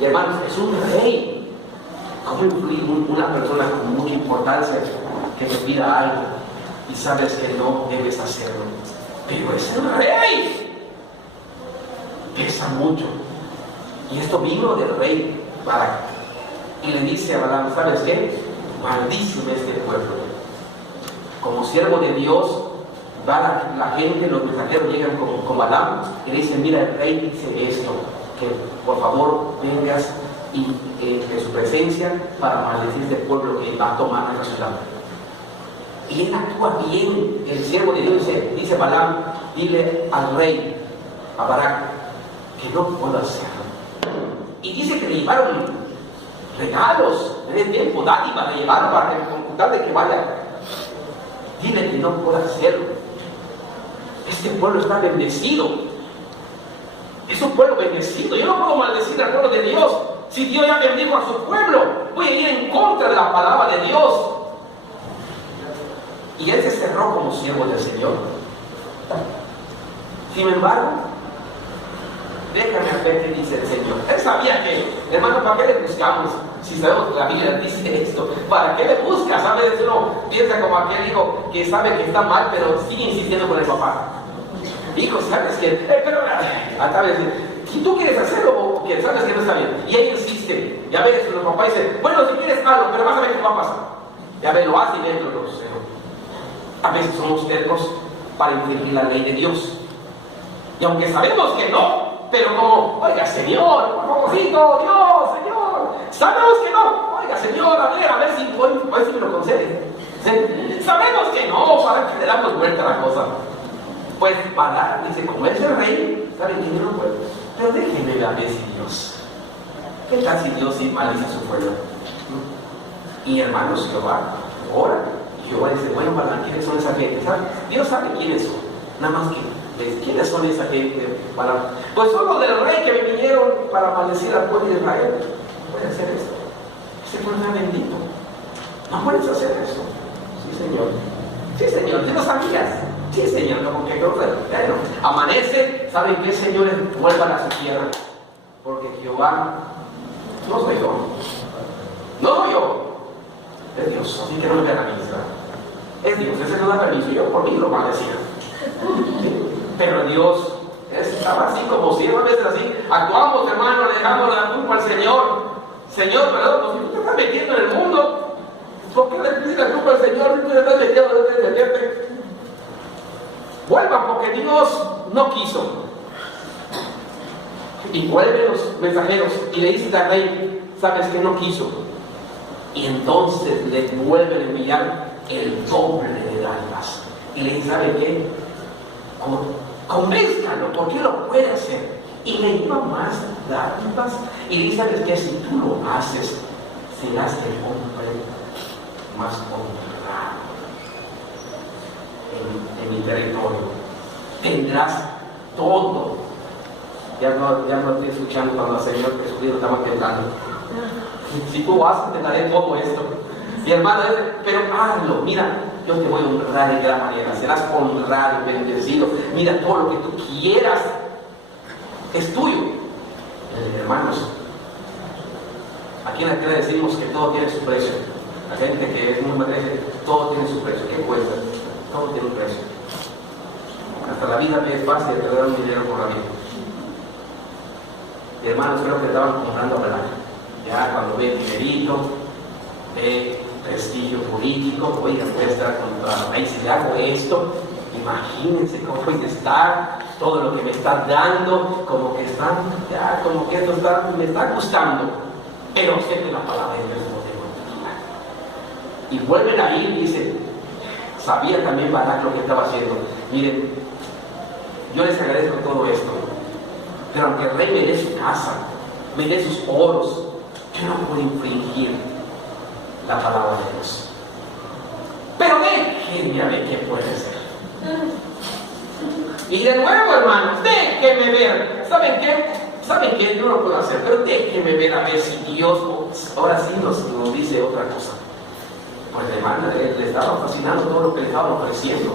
Y hermanos, es un rey. ¿Cómo influir una persona con mucha importancia que te pida algo y sabes que no debes hacerlo? Pero es el rey, pesa mucho. Y esto vino del rey Balac. Y le dice a Balaam: ¿sabes qué? Maldíceme este pueblo. Como siervo de Dios, va la gente, los mensajeros llegan con Balaam y le dicen: mira, el rey dice esto, que por favor vengas y en su presencia para maldecir este pueblo que va a tomar la ciudad. Y él actúa bien. El siervo de Dios dice Balaam: dile al rey, a Balac, que no puedo hacerlo. Y dice que le llevaron regalos, de tiempo, dádivas, le llevaron para computar de que vaya. Dile que no puedo hacerlo. Este pueblo está bendecido. Es un pueblo bendecido. Yo no puedo maldecir al pueblo de Dios. Si Dios ya bendijo a su pueblo, voy a ir en contra de la palabra de Dios. Y él se cerró como siervo del Señor. Sin embargo, déjame ver qué dice el Señor. Él sabía que, hermano, ¿para qué le buscamos? Si sabemos que la Biblia dice esto, ¿para qué le buscas? A veces uno piensa como aquel hijo que sabe que está mal, pero sigue insistiendo con el papá. Hijo, ¿sabes qué? Pero a veces, si tú quieres hacerlo o que sabes que no está bien, y él insiste, y a veces los papás dicen: bueno, si quieres hazlo, pero vas a ver qué va a pasar. Y a ver, lo hace y dentro lo sucede. A veces somos tercos para infringir la ley de Dios. Y aunque sabemos que no, pero como: oiga, Señor, por favorcito, Dios, Señor, sabemos que no. Oiga, Señor, a ver si me lo concede. ¿Sí? Sabemos que no, para que le damos vuelta a la cosa. Pues Balac dice, como es el rey, ¿saben quién no puede? Pero déjenme ver si Dios. ¿Qué tal si Dios sí maldice a su pueblo? Y hermanos, Jehová ora. Y Jehová dice, bueno, Balac, ¿quiénes son esa gente? ¿Sabe? Dios sabe quiénes son. Nada más que, ¿quiénes son esa gente? Pues son los del rey que me vinieron para maldecir al pueblo de Israel. No puede hacer eso. Ese pueblo es bendito. No puedes hacer eso. Sí, Señor. Sí, Señor. ¿Tú lo sabías? Sí, Señor. No, porque bueno, amanece. ¿Saben qué, señores? Vuelvan a su tierra. Porque Jehová no soy yo. No soy yo. Es Dios. Así que no me vean a mí. Es Dios. Ese no da permiso. Yo por mí lo maldecía. ¿Sí? Pero Dios estaba así como si a veces así. Actuamos, hermano, le dejamos la culpa al Señor. Señor, perdón, pues si tú te estás metiendo en el mundo, ¿por qué le pides la culpa al Señor? Si tú te estás metiendo, no te meterte. Vuelvan, porque Dios no quiso. Y vuelven los mensajeros y le dicen al rey, sabes que no quiso. Y entonces le vuelven a enviar el doble de dádivas. Y le dicen, ¿sabe qué? Convénzcalo, porque lo puede hacer. Y le iba más dádivas. Y le dice, ¿sabes qué? Si tú lo haces, serás el hombre más honrado en mi territorio. Tendrás todo. Ya no estoy escuchando cuando el Señor Jesucristo estaba cantando. Si tú haces, te daré todo esto. Y hermano, pero hazlo. Mira, yo te voy a honrar de gran manera. Serás honrado y bendecido. Mira, todo lo que tú quieras es tuyo. Hermanos, aquí en la tierra decimos que todo tiene su precio. La gente que es muy material dice, todo tiene su precio. ¿Qué cuesta? Todo tiene un precio. Hasta la vida es fácil de perder un dinero por la vida. Y hermanos, creo que estaban comprando a Balac. Ya cuando ve dinerito, ve prestigio político, oigan, voy a estar contra la ley. Si le hago esto, imagínense cómo voy a estar, todo lo que me están dando, como que están, ya, como que esto me está gustando. Pero sé que la palabra de Dios no tengo en. Y vuelven a ir y dicen, sabía también Balac lo que estaba haciendo. Miren, yo les agradezco todo esto, pero aunque el rey me dé su casa, me dé sus oros, yo no puedo infringir la palabra de Dios. Pero déjenme a ver qué puede ser. Y de nuevo, hermanos, déjenme ver. ¿Saben qué? ¿Saben qué? Yo no lo puedo hacer, pero déjenme ver a ver si Dios ahora sí nos dice otra cosa. Pues le estaba fascinando todo lo que le estaban ofreciendo.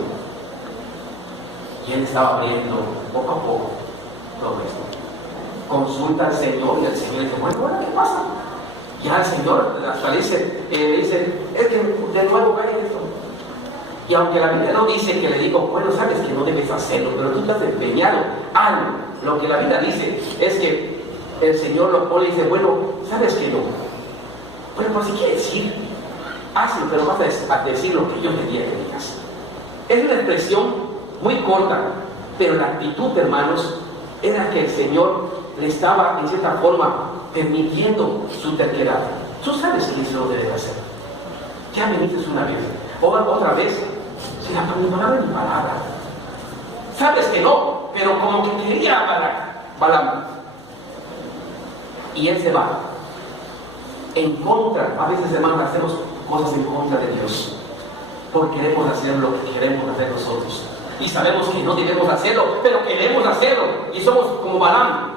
Y él estaba abriendo poco a poco todo esto. Consulta al Señor y el Señor dice, bueno, ¿qué pasa? Ya el Señor hasta le dice, es que de nuevo cae en esto. Y aunque la Biblia no dice que le digo, bueno, sabes que no debes hacerlo, pero tú estás empeñado, hazlo. Lo que la Biblia dice es que el Señor lo pone y dice, bueno, sabes que no. Bueno, pues si quieres ir, hazlo, pero vas a decir lo que yo te diga que digas. Es una expresión muy corta, pero la actitud, hermanos, era que el Señor le estaba, en cierta forma, permitiendo su terquedad. Tú sabes que eso lo debe hacer. Ya me dices una vez, otra vez, si la palabra es mi palabra. Sabes que no, pero como que quería Balaam. Y él se va. En contra, a veces, hermanos, hacemos cosas en contra de Dios. Porque queremos hacer lo que queremos hacer nosotros. Y sabemos que no debemos hacerlo, pero queremos hacerlo. Y somos como Balaam.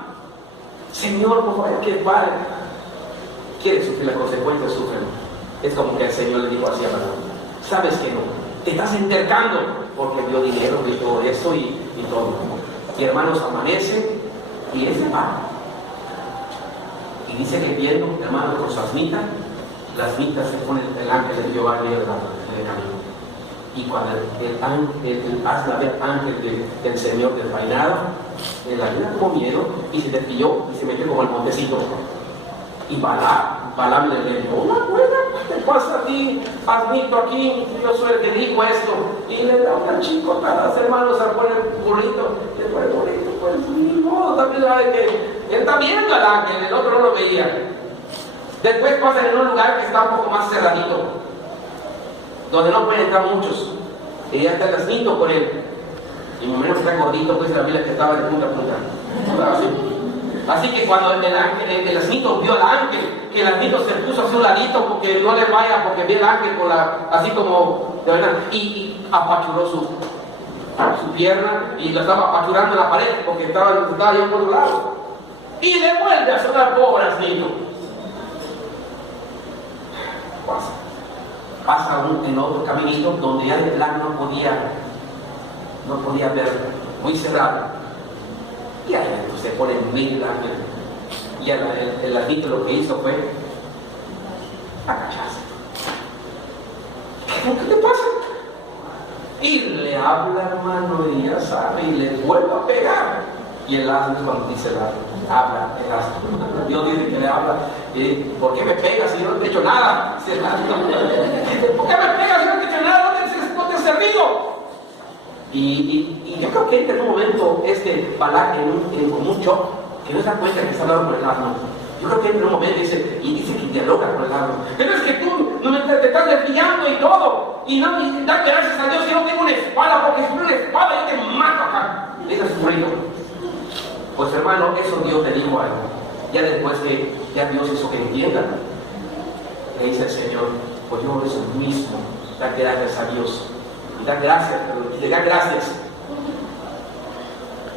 Señor, por favor, que padre. ¿Quieres sufrir la consecuencia? Sufren. Es como que el Señor le dijo así a Balaam. Sabes que no. Te estás entercando porque dio dinero y todo eso y todo. Y hermanos, amanece y él se va. Y dice que viendo, hermanos, con su asmita, las mitas se pone el ángel de Jehová en el camino. Y cuando el ángel del Señor desvainado, la vida tuvo miedo y se desvió y se metió como al montecito. Y Balaam le dijo, una buena, ¿qué te pasa a ti? Admito aquí, yo soy el que dijo esto. Y le da una chicotada, hermanos, al poner burrito. Y el burrito, pues ni modo, también sabe que él está viendo al ángel, el otro no lo veía. Después pasan en un lugar que está un poco más cerradito, donde no pueden entrar muchos. Y ya está el asnito con él. Y mi menos está gordito, pues la Biblia que estaba de punta a punta. Estaba así. Así que cuando el asnito vio al ángel, que el asnito se puso a su ladito porque no le vaya, porque ve el ángel con así como de verdad, y apachurró su pierna y lo estaba apachurrando en la pared porque estaba yo por otro lado. Y le vuelve a sonar, pobre asnito. Pasa en otro caminito donde ya de plano no podía ver, muy cerrado. Y ahí entonces se pone en medio del ángel. Y el asnito lo que hizo fue agacharse. ¿Qué te pasa? Y le habla, hermano, y ya sabe, y le vuelve a pegar. Y el asno, cuando dice el asno, Dios dice que le habla, ¿por qué me pegas si yo no te he hecho nada? Dice el asno, ¿por qué me pegas si no te he hecho nada? No te he servido. Y yo creo que entra en un momento Balac en un shock, que no se da cuenta que está hablando con el asno. Yo creo que entra en un momento y dice que dialoga con el asno. Pero es que tú no te estás desviando y todo. Y da gracias a Dios que no tengo una espada, porque si tuviera una espada yo te mato acá. Ese es su ruido. Pues hermano, eso Dios le dijo a él. Ya después que ya Dios hizo que entienda, le dice el Señor, pues yo eso mismo, da gracias a Dios. Y da gracias, pero le da gracias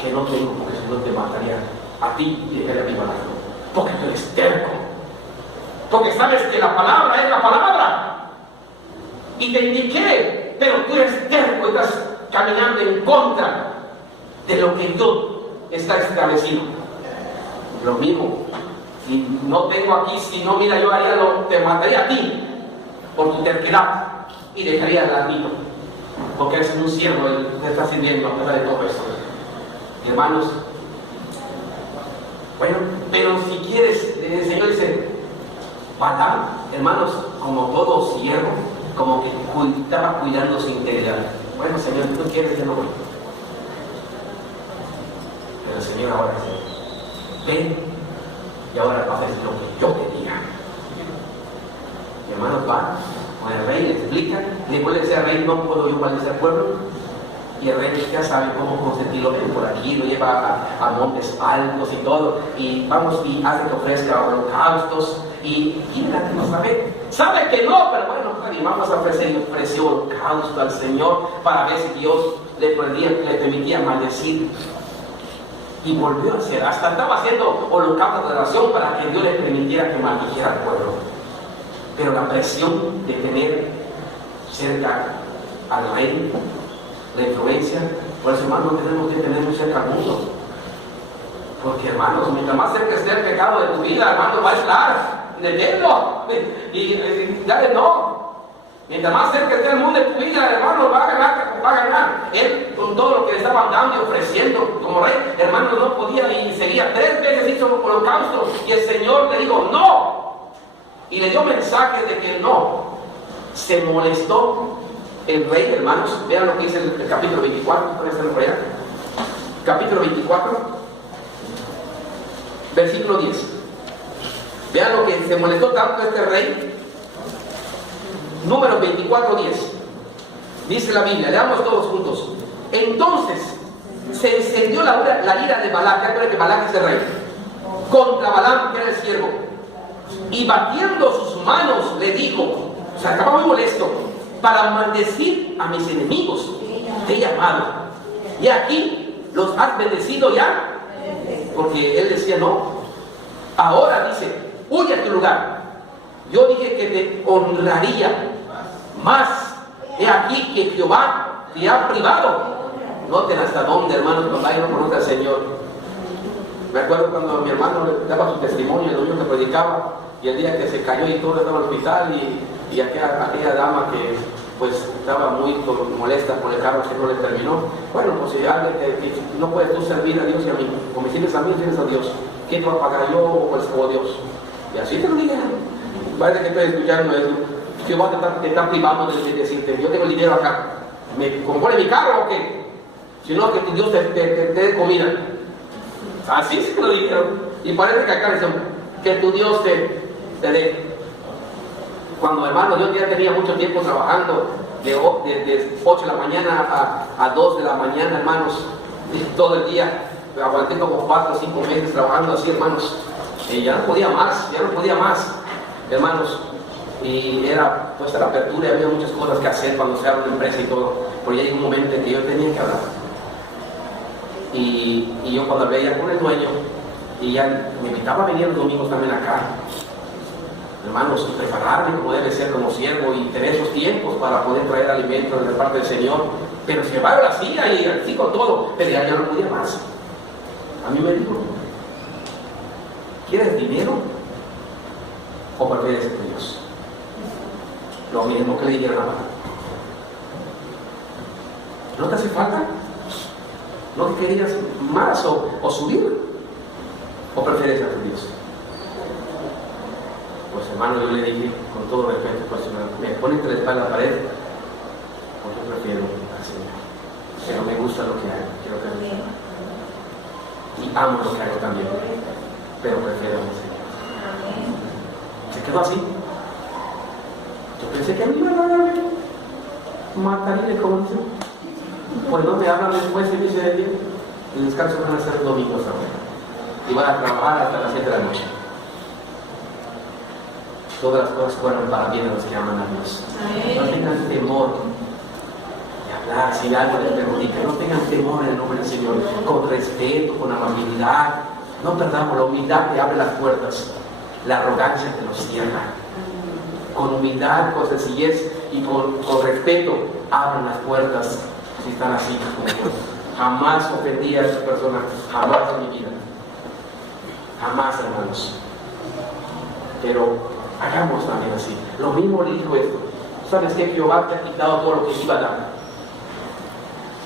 que no tengo, porque si no te mataría a ti y dejaría mi palabra. Porque tú eres terco. Porque sabes que la palabra es la palabra. Y te indiqué, pero tú eres terco y estás caminando en contra de lo que tú está establecido. Lo mismo, si no tengo aquí, si no, mira, yo te mataría a ti por tu terquedad y dejaría al asnito, porque eres un siervo, él te está sirviendo a pesar de todo esto. Hermanos, bueno, pero si quieres, el Señor dice, Balaam, hermanos, como todo siervo, como que estaba cuidando su integridad. Bueno, Señor, si tú quieres, yo no voy. Pero el Señor ahora dice, ven, y ahora vas a hacer lo que yo te diga. Mi hermano va con el rey, le explica, y después le dice al rey, no puedo yo maldecir al pueblo. Y el rey ya sabe cómo consentirlo, ven por aquí, lo lleva a montes altos y todo, y vamos y hace que ofrezca holocaustos, y la que no sabe que no, pero bueno, vamos a ofrecer holocausto al Señor para ver si Dios le permitía maldecir. Y volvió a hacer, hasta estaba haciendo holocausto de oración para que Dios le permitiera que maldijera al pueblo. Pero la presión de tener cerca al rey, la influencia, por eso, hermanos, tenemos que tener muy cerca al mundo. Porque, hermanos, mientras más cerca esté el pecado de tu vida, hermano, va a estar, deténlo y dale no. Mientras más cerca esté el mundo de tu vida, hermano, va a ganar. Él, con todo lo que le estaban dando y ofreciendo como rey, hermano, no podía y seguía 3 veces hizo un holocausto y el Señor le dijo no. Y le dio mensaje de que no. Se molestó el rey, hermanos. Vean lo que dice el capítulo 24. Capítulo 24, versículo 10. Vean lo que se molestó tanto este rey. Número 24:10. Dice la Biblia, leamos todos juntos. Entonces se encendió la ira de Balac, recuerden que Balac es el rey, contra Balaam, que era el siervo, y batiendo sus manos le dijo, o sea, estaba muy molesto, para maldecir a mis enemigos te he llamado, y aquí los has bendecido ya, porque él decía no. Ahora dice, huye a tu lugar. Yo dije que te honraría, más he aquí que Jehová te ha privado. Noten hasta dónde, hermanos, cuando hay uno conoce al Señor. Me acuerdo cuando mi hermano daba su testimonio, el domingo que predicaba, y el día que se cayó y todo estaba en el hospital, y aquella dama que pues estaba muy molesta por el carro que no le terminó. Bueno, pues si alguien no puedes tú servir a Dios y a mí, o me sirves a mí, sirves a Dios. ¿Quién te va a pagar, yo o Dios? Y así te lo dije. Parece que estoy escuchando eso. Jehová te está privando de decirte, yo tengo el dinero acá, ¿me compone mi carro o qué? Sino que tu Dios te dé comida. Así se lo dijeron. Y parece que acá dicen que tu Dios te dé. Cuando, hermano, yo ya tenía mucho tiempo trabajando de 8 de la mañana a 2 de la mañana, hermanos, todo el día. Aguanté como 4 o 5 meses trabajando así, hermanos. Y ya no podía más, hermanos. Y era pues la apertura y había muchas cosas que hacer cuando se abre una empresa y todo. Pero ya llegó un momento en que yo tenía que hablar. Y yo cuando hablé ya con el dueño, y ya me invitaba a venir los domingos también acá, hermanos, prepararme como debe ser como siervo y tener esos tiempos para poder traer alimentos de parte del Señor. Pero se llevaron la silla y así con todo, pero ya no podía más. A mí me dijo, ¿quieres dinero o prefieres a Dios? Lo mismo que le dijeron a Balaam. ¿No te hace falta? ¿No te querías más o subir? ¿O prefieres a tu Dios? Pues hermano, yo le dije con todo respeto, pues me pone entre la espalda a la pared, porque prefiero al Señor. Pero me gusta lo que hago, quiero que me ame. Y amo lo que hago también, pero prefiero al Señor. Se quedó así. Yo pensé que a mí me iban a matarle, como dicen. Pues no me hablan después y me dice, el descanso van a ser domingos ahora. Y van a trabajar hasta las 7 de la noche. Todas las cosas fueron para bien a los que aman a Dios. No tengan temor de hablar si algo les perjudica. No tengan temor en el nombre del Señor. Con respeto, con amabilidad. No perdamos la humildad que abre las puertas. La arrogancia que los cierra. Con humildad, con sencillez y con respeto abran las puertas. Si están así como yo. Jamás ofendí a esa persona. Jamás en mi vida. Jamás, hermanos. Pero hagamos también así. Lo mismo le dijo esto. ¿Sabes qué? Jehová te ha quitado todo lo que te iba a dar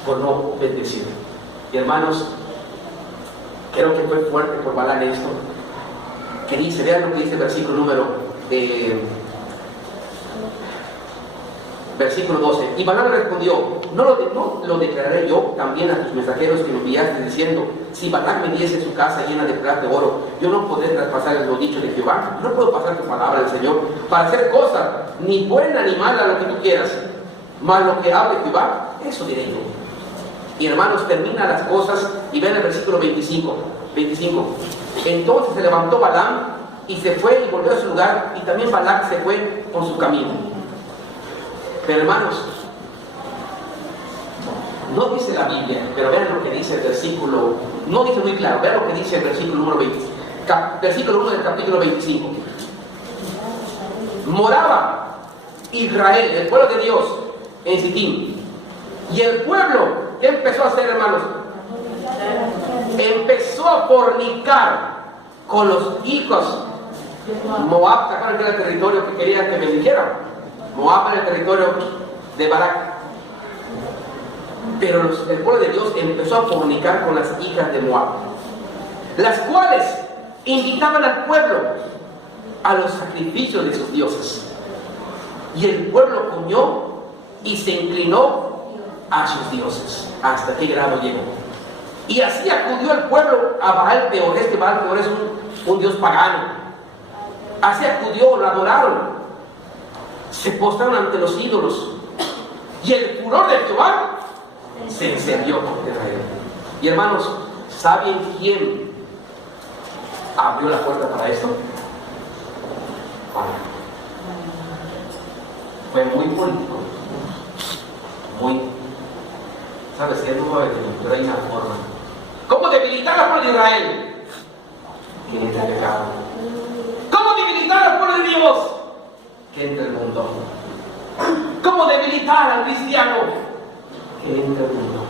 por no bendecir. Y hermanos, creo que fue fuerte por Balaam esto. Que dice, vean lo que dice el versículo número versículo 12. Y Balaam respondió, no lo declararé yo también a tus mensajeros que me enviaste diciendo, si Balaam me diese su casa llena de plata y oro, yo no podré traspasar lo dicho de Jehová. Yo no puedo pasar tu palabra del Señor para hacer cosas, ni buena ni mala, lo que tú quieras. Mas lo que hable Jehová, eso diré yo. Y hermanos, termina las cosas y ven el versículo 25. Entonces se levantó Balaam y se fue y volvió a su lugar, y también Balac se fue por su camino. Pero hermanos, no dice la Biblia, pero vean lo que dice el versículo, no dice muy claro, vean lo que dice el versículo número 20, versículo 1 del capítulo 25. Moraba Israel, el pueblo de Dios, en Sittim. Y el pueblo, ¿qué empezó a hacer, hermanos? Empezó a fornicar con los hijos. Moab, ¿se acuerdan que era el territorio que querían que bendijera? Moab era el territorio de Balac. Pero el pueblo de Dios empezó a fornicar con las hijas de Moab, las cuales invitaban al pueblo a los sacrificios de sus dioses. Y el pueblo comió y se inclinó a sus dioses. ¿Hasta qué grado llegó? Y así acudió el pueblo a Baal Peor. Este Baal Peor es un dios pagano. Así acudió, lo adoraron, se postraron ante los ídolos, y el furor de Jehová se encendió contra Israel. Y hermanos, ¿saben quién abrió la puerta para esto? Fue muy político, ¿sabes qué? Pero hay una forma. ¿Cómo debilitar al pueblo de Israel? Que entre el pecado. ¿Cómo debilitar al pueblo de Dios? Que entre el mundo. ¿Cómo debilitar al cristiano? Que entre el mundo.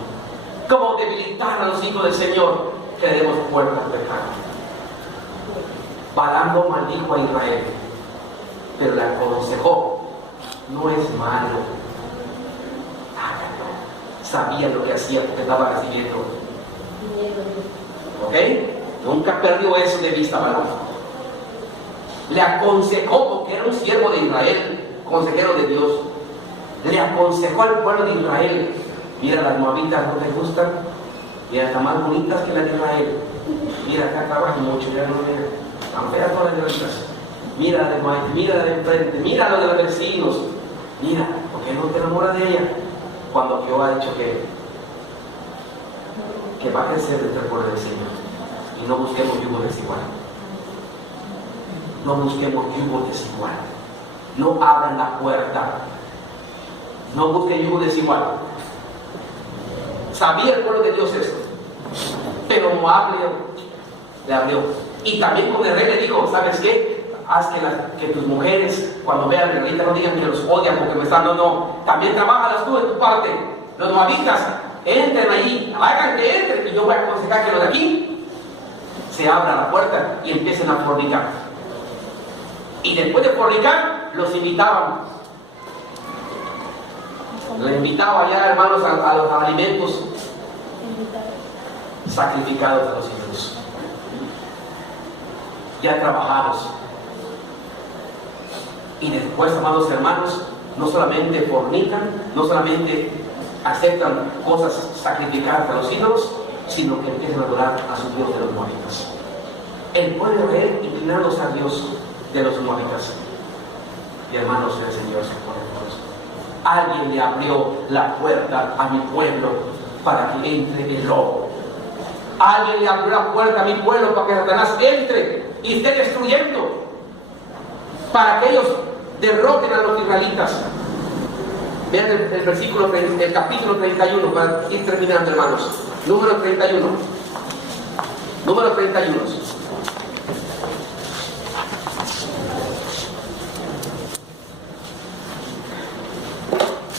¿Cómo debilitar a los hijos del Señor? Que le demos puerta al pecado. Balaam no maldijo a Israel, pero le aconsejó. No es malo, hágalo. Sabía lo que hacía porque estaba recibiendo. ¿Ok? Nunca perdió eso de vista, Balaam. Le aconsejó, porque era un siervo de Israel, consejero de Dios. Le aconsejó al pueblo de Israel: mira, las moabitas no te gustan, mira, están más bonitas que las de Israel. Mira, acá trabajan mucho, mira, no, mira, están feas todas las moabitas. mira de maíz, mira de enfrente, mira lo de los vecinos, mira, ¿por qué no te enamoras de ella? Cuando Jehová ha dicho que va a crecer entre el pueblo del Señor. Y no busquemos yugo desigual. No busquemos yugo desigual. No abran la puerta. No busquen yugo desigual. Sabía el pueblo de Dios esto, pero Moab le abrió. Y también con el rey le dijo, ¿sabes qué? Haz que tus mujeres, cuando vean al israelita, no digan que los odian porque me están dando. No, también trabajalas tú de tu parte. Los moabitas, entren allí, hagan que entren, y yo voy a aconsejar que los de aquí se abran la puerta y empiecen a fornicar. Y después de fornicar, los invitaban. Le invitaba allá, hermanos, a los alimentos sacrificados a los ídolos, ya trabajados. Y después, amados hermanos, no solamente fornican, no solamente aceptan cosas sacrificadas a los ídolos, sino que empiezan a adorar a su Dios de los moabitas. El pueblo de Israel inclinándose a Dios de los moabitas. Y hermanos, el Señor se pone por eso. Alguien le abrió la puerta a mi pueblo para que entre el lobo. Alguien le abrió la puerta a mi pueblo para que Satanás entre y esté destruyendo, para que ellos derroten a los israelitas. Vean el versículo, el capítulo 31, para ir terminando, hermanos. Número 31. Número 31.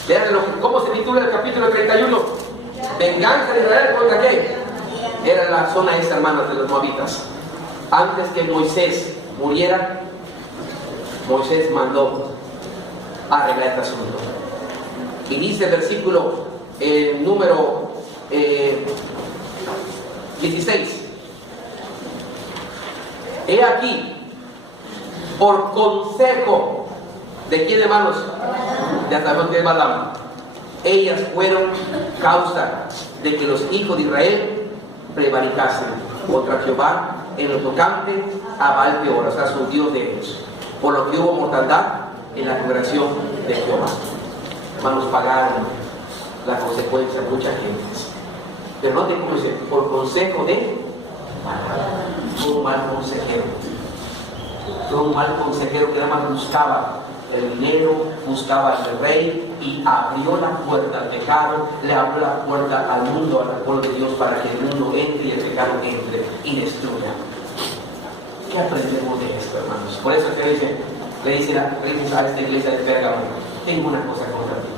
Vean cómo se titula el capítulo 31. Venganza de Israel contra qué. Era la zona esa, hermanos, de los moabitas. Antes que Moisés muriera, Moisés mandó a arreglar este asunto. Y dice el versículo número 16. He aquí, por consejo de quién, hermanos, ya sabemos que es Balaam, ellas fueron causa de que los hijos de Israel prevaricasen contra Jehová en lo tocante a Baal Peor, o sea, su Dios de ellos, por lo que hubo mortandad en la congregación de Jehová. Hermanos, pagaron la consecuencia de mucha gente. Pero noten cómo dice, por consejo de Balaam. Fue un mal consejero. Fue un mal consejero que nada más buscaba el dinero, buscaba el rey y abrió la puerta al pecado, le abrió la puerta al mundo, al pueblo de Dios, para que el mundo entre y el pecado entre y destruya. ¿Qué aprendemos de esto, hermanos? Por eso le dice a esta iglesia de Pérgamo, tengo una cosa contra ti,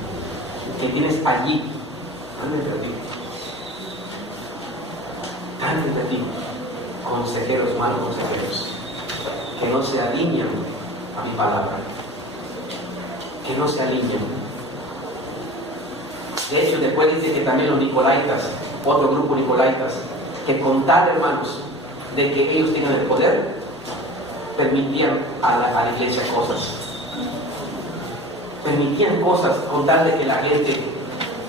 que tienes allí, tan entre ti, consejeros, malos consejeros, que no se alinean a mi palabra, que no se alinean. De hecho, después dice que también los nicolaitas, otro grupo nicolaitas, que con tal, hermanos, de que ellos tienen el poder, permitían a la iglesia cosas. Permitían cosas con tal de que la gente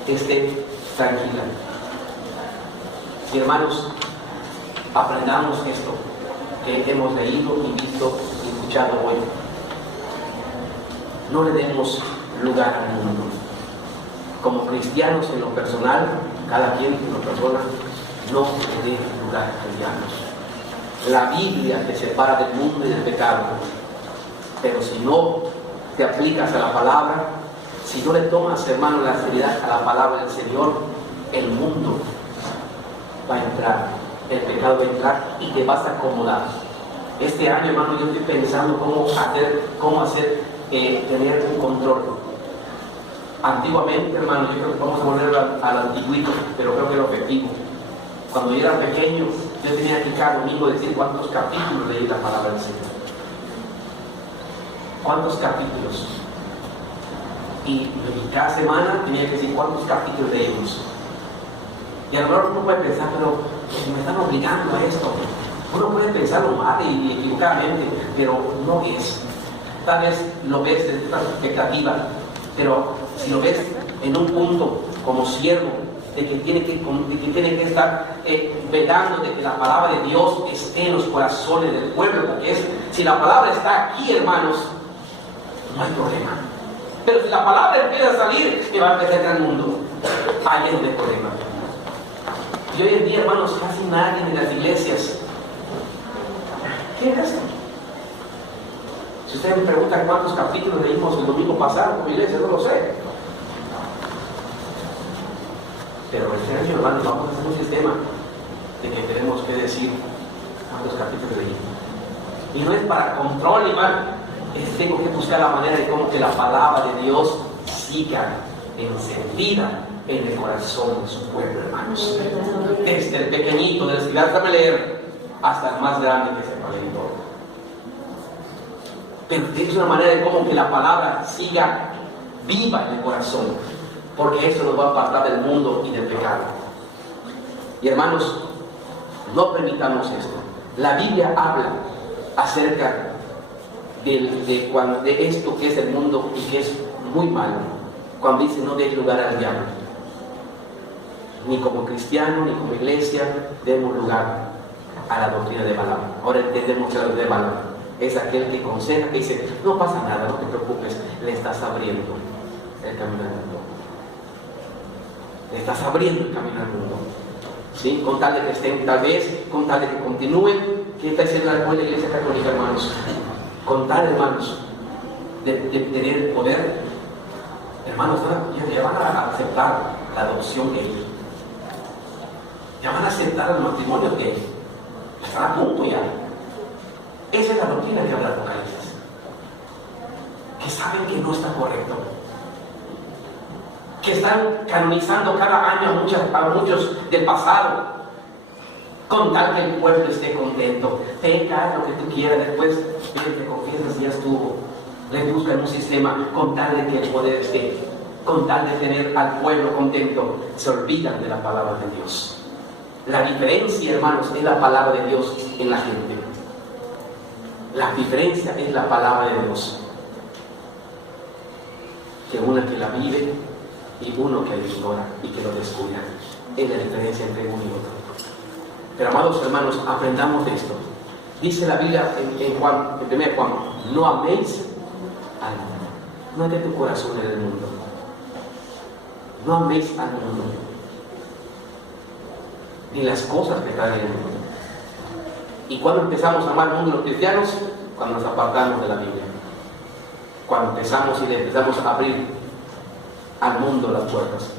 esté tranquila. Y hermanos, aprendamos esto que hemos leído y visto y escuchado hoy. No le demos lugar al mundo. Como cristianos, en lo personal, cada quien en lo personal, no le dé lugar al diablo. La Biblia te separa del mundo y del pecado, pero si no te aplicas a la palabra, si no le tomas, hermano, la seriedad a la palabra del Señor, el mundo va a entrar, el pecado va a entrar y te vas a acomodar. Este año, hermano, yo estoy pensando cómo hacer tener un control. Antiguamente, hermano, yo creo que vamos a volver al antiguito, pero creo que lo efectivo. Cuando yo era pequeño, yo tenía que cada domingo decir cuántos capítulos leí la palabra del Señor. ¿Cuántos capítulos? Y cada semana tenía que decir cuántos capítulos leímos. Y a lo mejor uno puede pensar, pero me están obligando a esto. Uno puede pensarlo mal y equivocadamente, pero no es. Tal vez lo ves desde una expectativa, pero si lo ves en un punto como siervo de que tiene que estar velando de que la palabra de Dios esté en los corazones del pueblo, porque si la palabra está aquí, hermanos, no hay problema. Pero si la palabra empieza a salir, que va a empezar en el mundo, ahí es donde hay problema. Y hoy en día, hermanos, casi nadie en las iglesias quiere esto. Si ustedes me preguntan cuántos capítulos leímos el domingo pasado como iglesia, no lo sé. Pero este año, hermanos, vamos a hacer un sistema de que tenemos que decir cuántos capítulos leímos. Y no es para control ni mal, tengo que buscar la manera de cómo que la palabra de Dios siga encendida en el corazón de su pueblo, hermanos. Desde el pequeñito, desde el que sabe leer, hasta el más grande que sepa leer todo. Pero es una manera de cómo que la palabra siga viva en el corazón, porque eso nos va a apartar del mundo y del pecado. Y hermanos, no permitamos esto. La Biblia habla acerca de esto que es el mundo y que es muy malo, cuando dice no dé lugar al diablo. Ni como cristiano, ni como iglesia demos lugar a la doctrina de Balaam. Ahora entendemos que la doctrina de Balaam es aquel que aconseja, que dice, no pasa nada, no te preocupes, le estás abriendo el camino al mundo. Le estás abriendo el camino al mundo. ¿Sí? Con tal de que estén, tal vez, con tal de que continúen. ¿Qué está diciendo la iglesia católica, hermanos? Con tal, hermanos, de tener el poder, hermanos, ya van a aceptar la adopción gay. Ya van a aceptar el matrimonio gay. Están a punto ya. Esa es la doctrina que habla Apocalipsis. Que saben que no está correcto. Que están canonizando cada año a muchos del pasado, con tal que el pueblo esté contento. Peca lo que tú quieras, después te confiesas y ya estuvo. Le buscan un sistema con tal de que el poder esté, con tal de tener al pueblo contento. Se olvidan de la palabra de Dios. La diferencia, hermanos, es la palabra de Dios en la gente. La diferencia es la palabra de Dios. Que una que la vive y uno que la ignora y que lo descuida. Es la diferencia entre uno y otro. Pero amados hermanos, aprendamos de esto. Dice la Biblia en 1 Juan, no améis al mundo. No es de tu corazón en el mundo. No améis al mundo. Ni las cosas que están en el mundo. ¿Y cuando empezamos a amar al mundo los cristianos? Cuando nos apartamos de la Biblia. Cuando empezamos y le empezamos a abrir al mundo las puertas.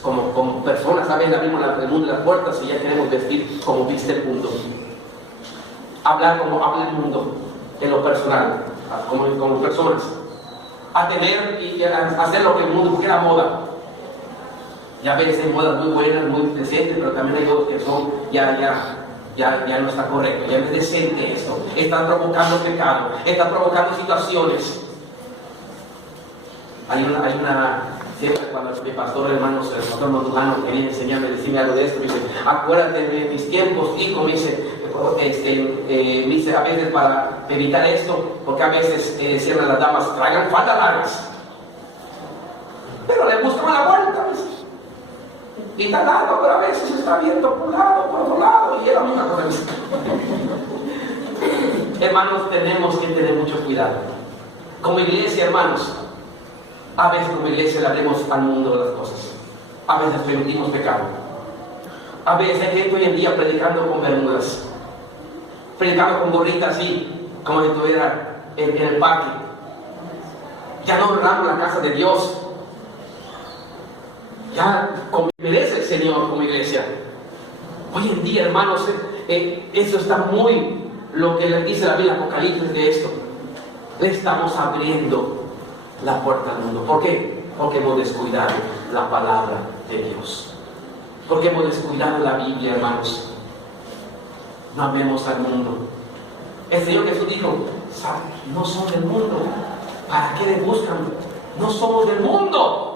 Como personas abrimos el mundo las puertas y ya queremos vestir como viste el mundo. Hablar como habla el mundo en lo personal, como personas. A tener y a hacer lo que el mundo quiera moda. Ya ves, hay modas muy buenas, muy decentes, pero también hay otros que son ya no está correcto, ya no es decente esto. Está provocando pecado, está provocando situaciones. Hay una siempre cuando mi pastor, hermanos, el pastor Mondujano quería enseñarme, decirme algo de esto, me dice, acuérdate de mis tiempos, hijo, me dice, a veces para evitar esto, porque a veces decían a las damas, traigan faldas largas. Pero le buscaban la vuelta, me dice. Y está largo, pero a veces está viendo por un lado, por otro lado, y es la misma cosa. Hermanos, tenemos que tener mucho cuidado. Como iglesia, hermanos, a veces como iglesia le abrimos al mundo las cosas. A veces permitimos pecado. A veces hay gente hoy en día predicando con bermudas, predicando con gorritas así, como si estuviera en el parque. Ya no honramos la casa de Dios. Ya como merece el Señor como iglesia. Hoy en día, hermanos, eso está muy, lo que le dice la Biblia Apocalipsis de esto. Le estamos abriendo la puerta al mundo. ¿Por qué? Porque hemos descuidado la palabra de Dios. Porque hemos descuidado la Biblia, hermanos. No amemos al mundo. El Señor Jesús dijo, no son del mundo. ¿Para qué le buscan? No somos del mundo.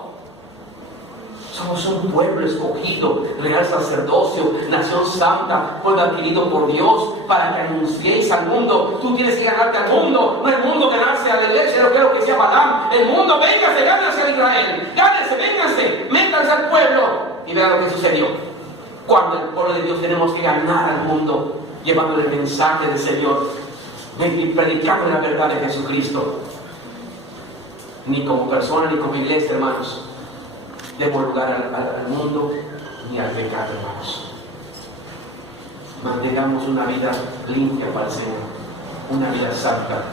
Somos un pueblo escogido, real sacerdocio, nación santa, pueblo adquirido por Dios, para que anunciéis al mundo. Tú tienes que ganarte al mundo, no el mundo ganarse a la iglesia, no quiero que sea Balaam. El mundo, véngase, gánense a Israel, gánense, vénganse, métanse al pueblo y vea lo que sucedió. Cuando el pueblo de Dios tenemos que ganar al mundo, llevándole el mensaje del Señor y predicando la verdad de Jesucristo. Ni como persona ni como iglesia, hermanos, demos lugar al mundo ni al pecado, hermanos. Mantengamos una vida limpia para el Señor, una vida santa.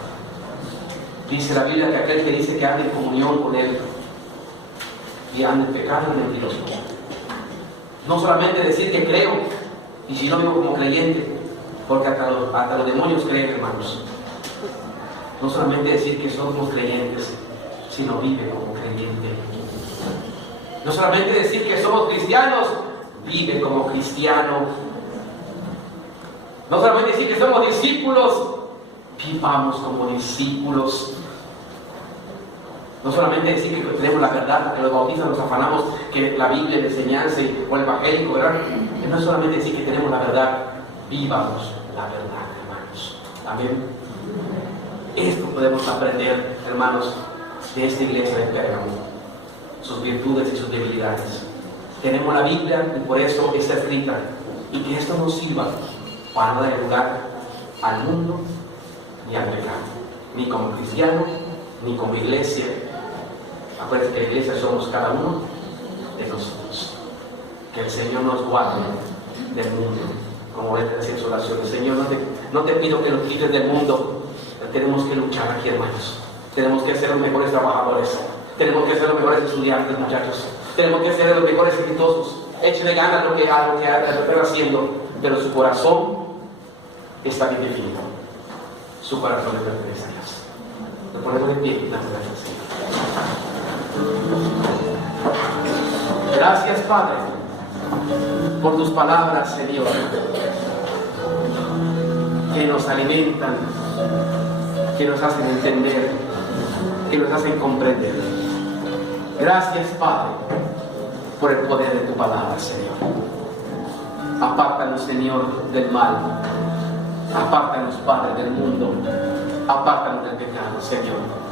Dice la Biblia que aquel que dice que anda en comunión con Él y anda en pecado es mentiroso. No solamente decir que creo, y si no vivo como creyente, porque hasta los demonios creen, hermanos. No solamente decir que somos creyentes, sino vive como creyente. No solamente decir que somos cristianos, vive como cristiano. No solamente decir que somos discípulos, vivamos como discípulos. No solamente decir que tenemos la verdad, que los bautistas nos afanamos, que la Biblia, la enseñanza o el evangélico, ¿verdad? No es solamente decir que tenemos la verdad, vivamos la verdad, hermanos. Amén. Esto podemos aprender, hermanos, de esta iglesia de Pérgamo, sus virtudes y sus debilidades. Tenemos la Biblia y por eso está escrita, y que esto nos sirva para no dar lugar al mundo ni al pecado, ni como cristiano, ni como iglesia. Acuérdense que la iglesia somos cada uno de nosotros. Que el Señor nos guarde del mundo, como él decía en su oración. Señor, no te pido que nos quites del mundo, pero tenemos que luchar aquí, hermanos. Tenemos que ser los mejores trabajadores, tenemos que ser los mejores estudiantes, muchachos, tenemos que ser los mejores exitosos. Échenle ganas a lo que están haciendo, pero su corazón está bien definido. Su corazón le pertenece a Dios. Nos ponemos de pie y damos gracias, Señor. Gracias, Padre, por tus palabras, Señor, que nos alimentan, que nos hacen entender, que nos hacen comprender. Gracias, Padre, por el poder de tu palabra, Señor. Apártanos, Señor, del mal. Apártanos, Padre, del mundo. Apártanos del pecado, Señor.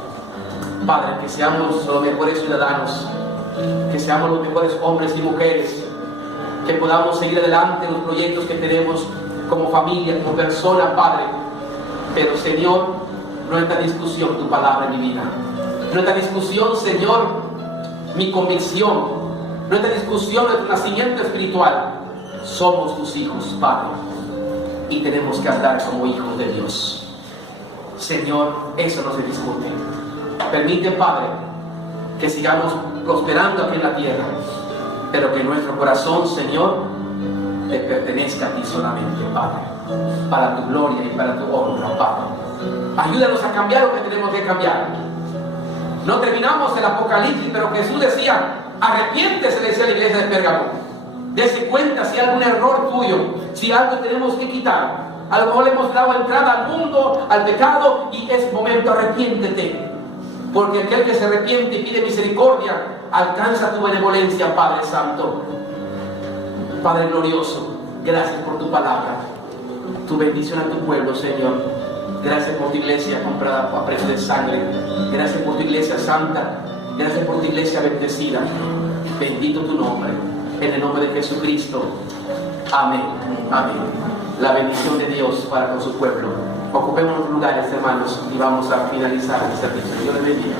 Padre, que seamos los mejores ciudadanos, que seamos los mejores hombres y mujeres, que podamos seguir adelante los proyectos que tenemos como familia, como persona, Padre. Pero, Señor, no entra en discusión tu palabra en mi vida. No entra en discusión, Señor, mi convicción. No entra en discusión nuestro nacimiento espiritual. Somos tus hijos, Padre, y tenemos que andar como hijos de Dios. Señor, eso no se discute. Permite, Padre, que sigamos prosperando aquí en la tierra, pero que nuestro corazón, Señor, te pertenezca a ti solamente, Padre, para tu gloria y para tu honra, Padre. Ayúdanos a cambiar lo que tenemos que cambiar. No terminamos el Apocalipsis, pero Jesús decía, arrepiéntese, le decía a la iglesia de Pérgamo. Dese cuenta si hay algún error tuyo, si algo tenemos que quitar. A lo mejor le hemos dado entrada al mundo, al pecado, y es momento, arrepiéntete. Porque aquel que se arrepiente y pide misericordia, alcanza tu benevolencia, Padre Santo. Padre glorioso, gracias por tu palabra, tu bendición a tu pueblo, Señor. Gracias por tu iglesia comprada a precio de sangre. Gracias por tu iglesia santa. Gracias por tu iglesia bendecida. Bendito tu nombre. En el nombre de Jesucristo. Amén. Amén. La bendición de Dios para con su pueblo. Ocupemos los lugares, hermanos, y vamos a finalizar el servicio. Dios les bendiga.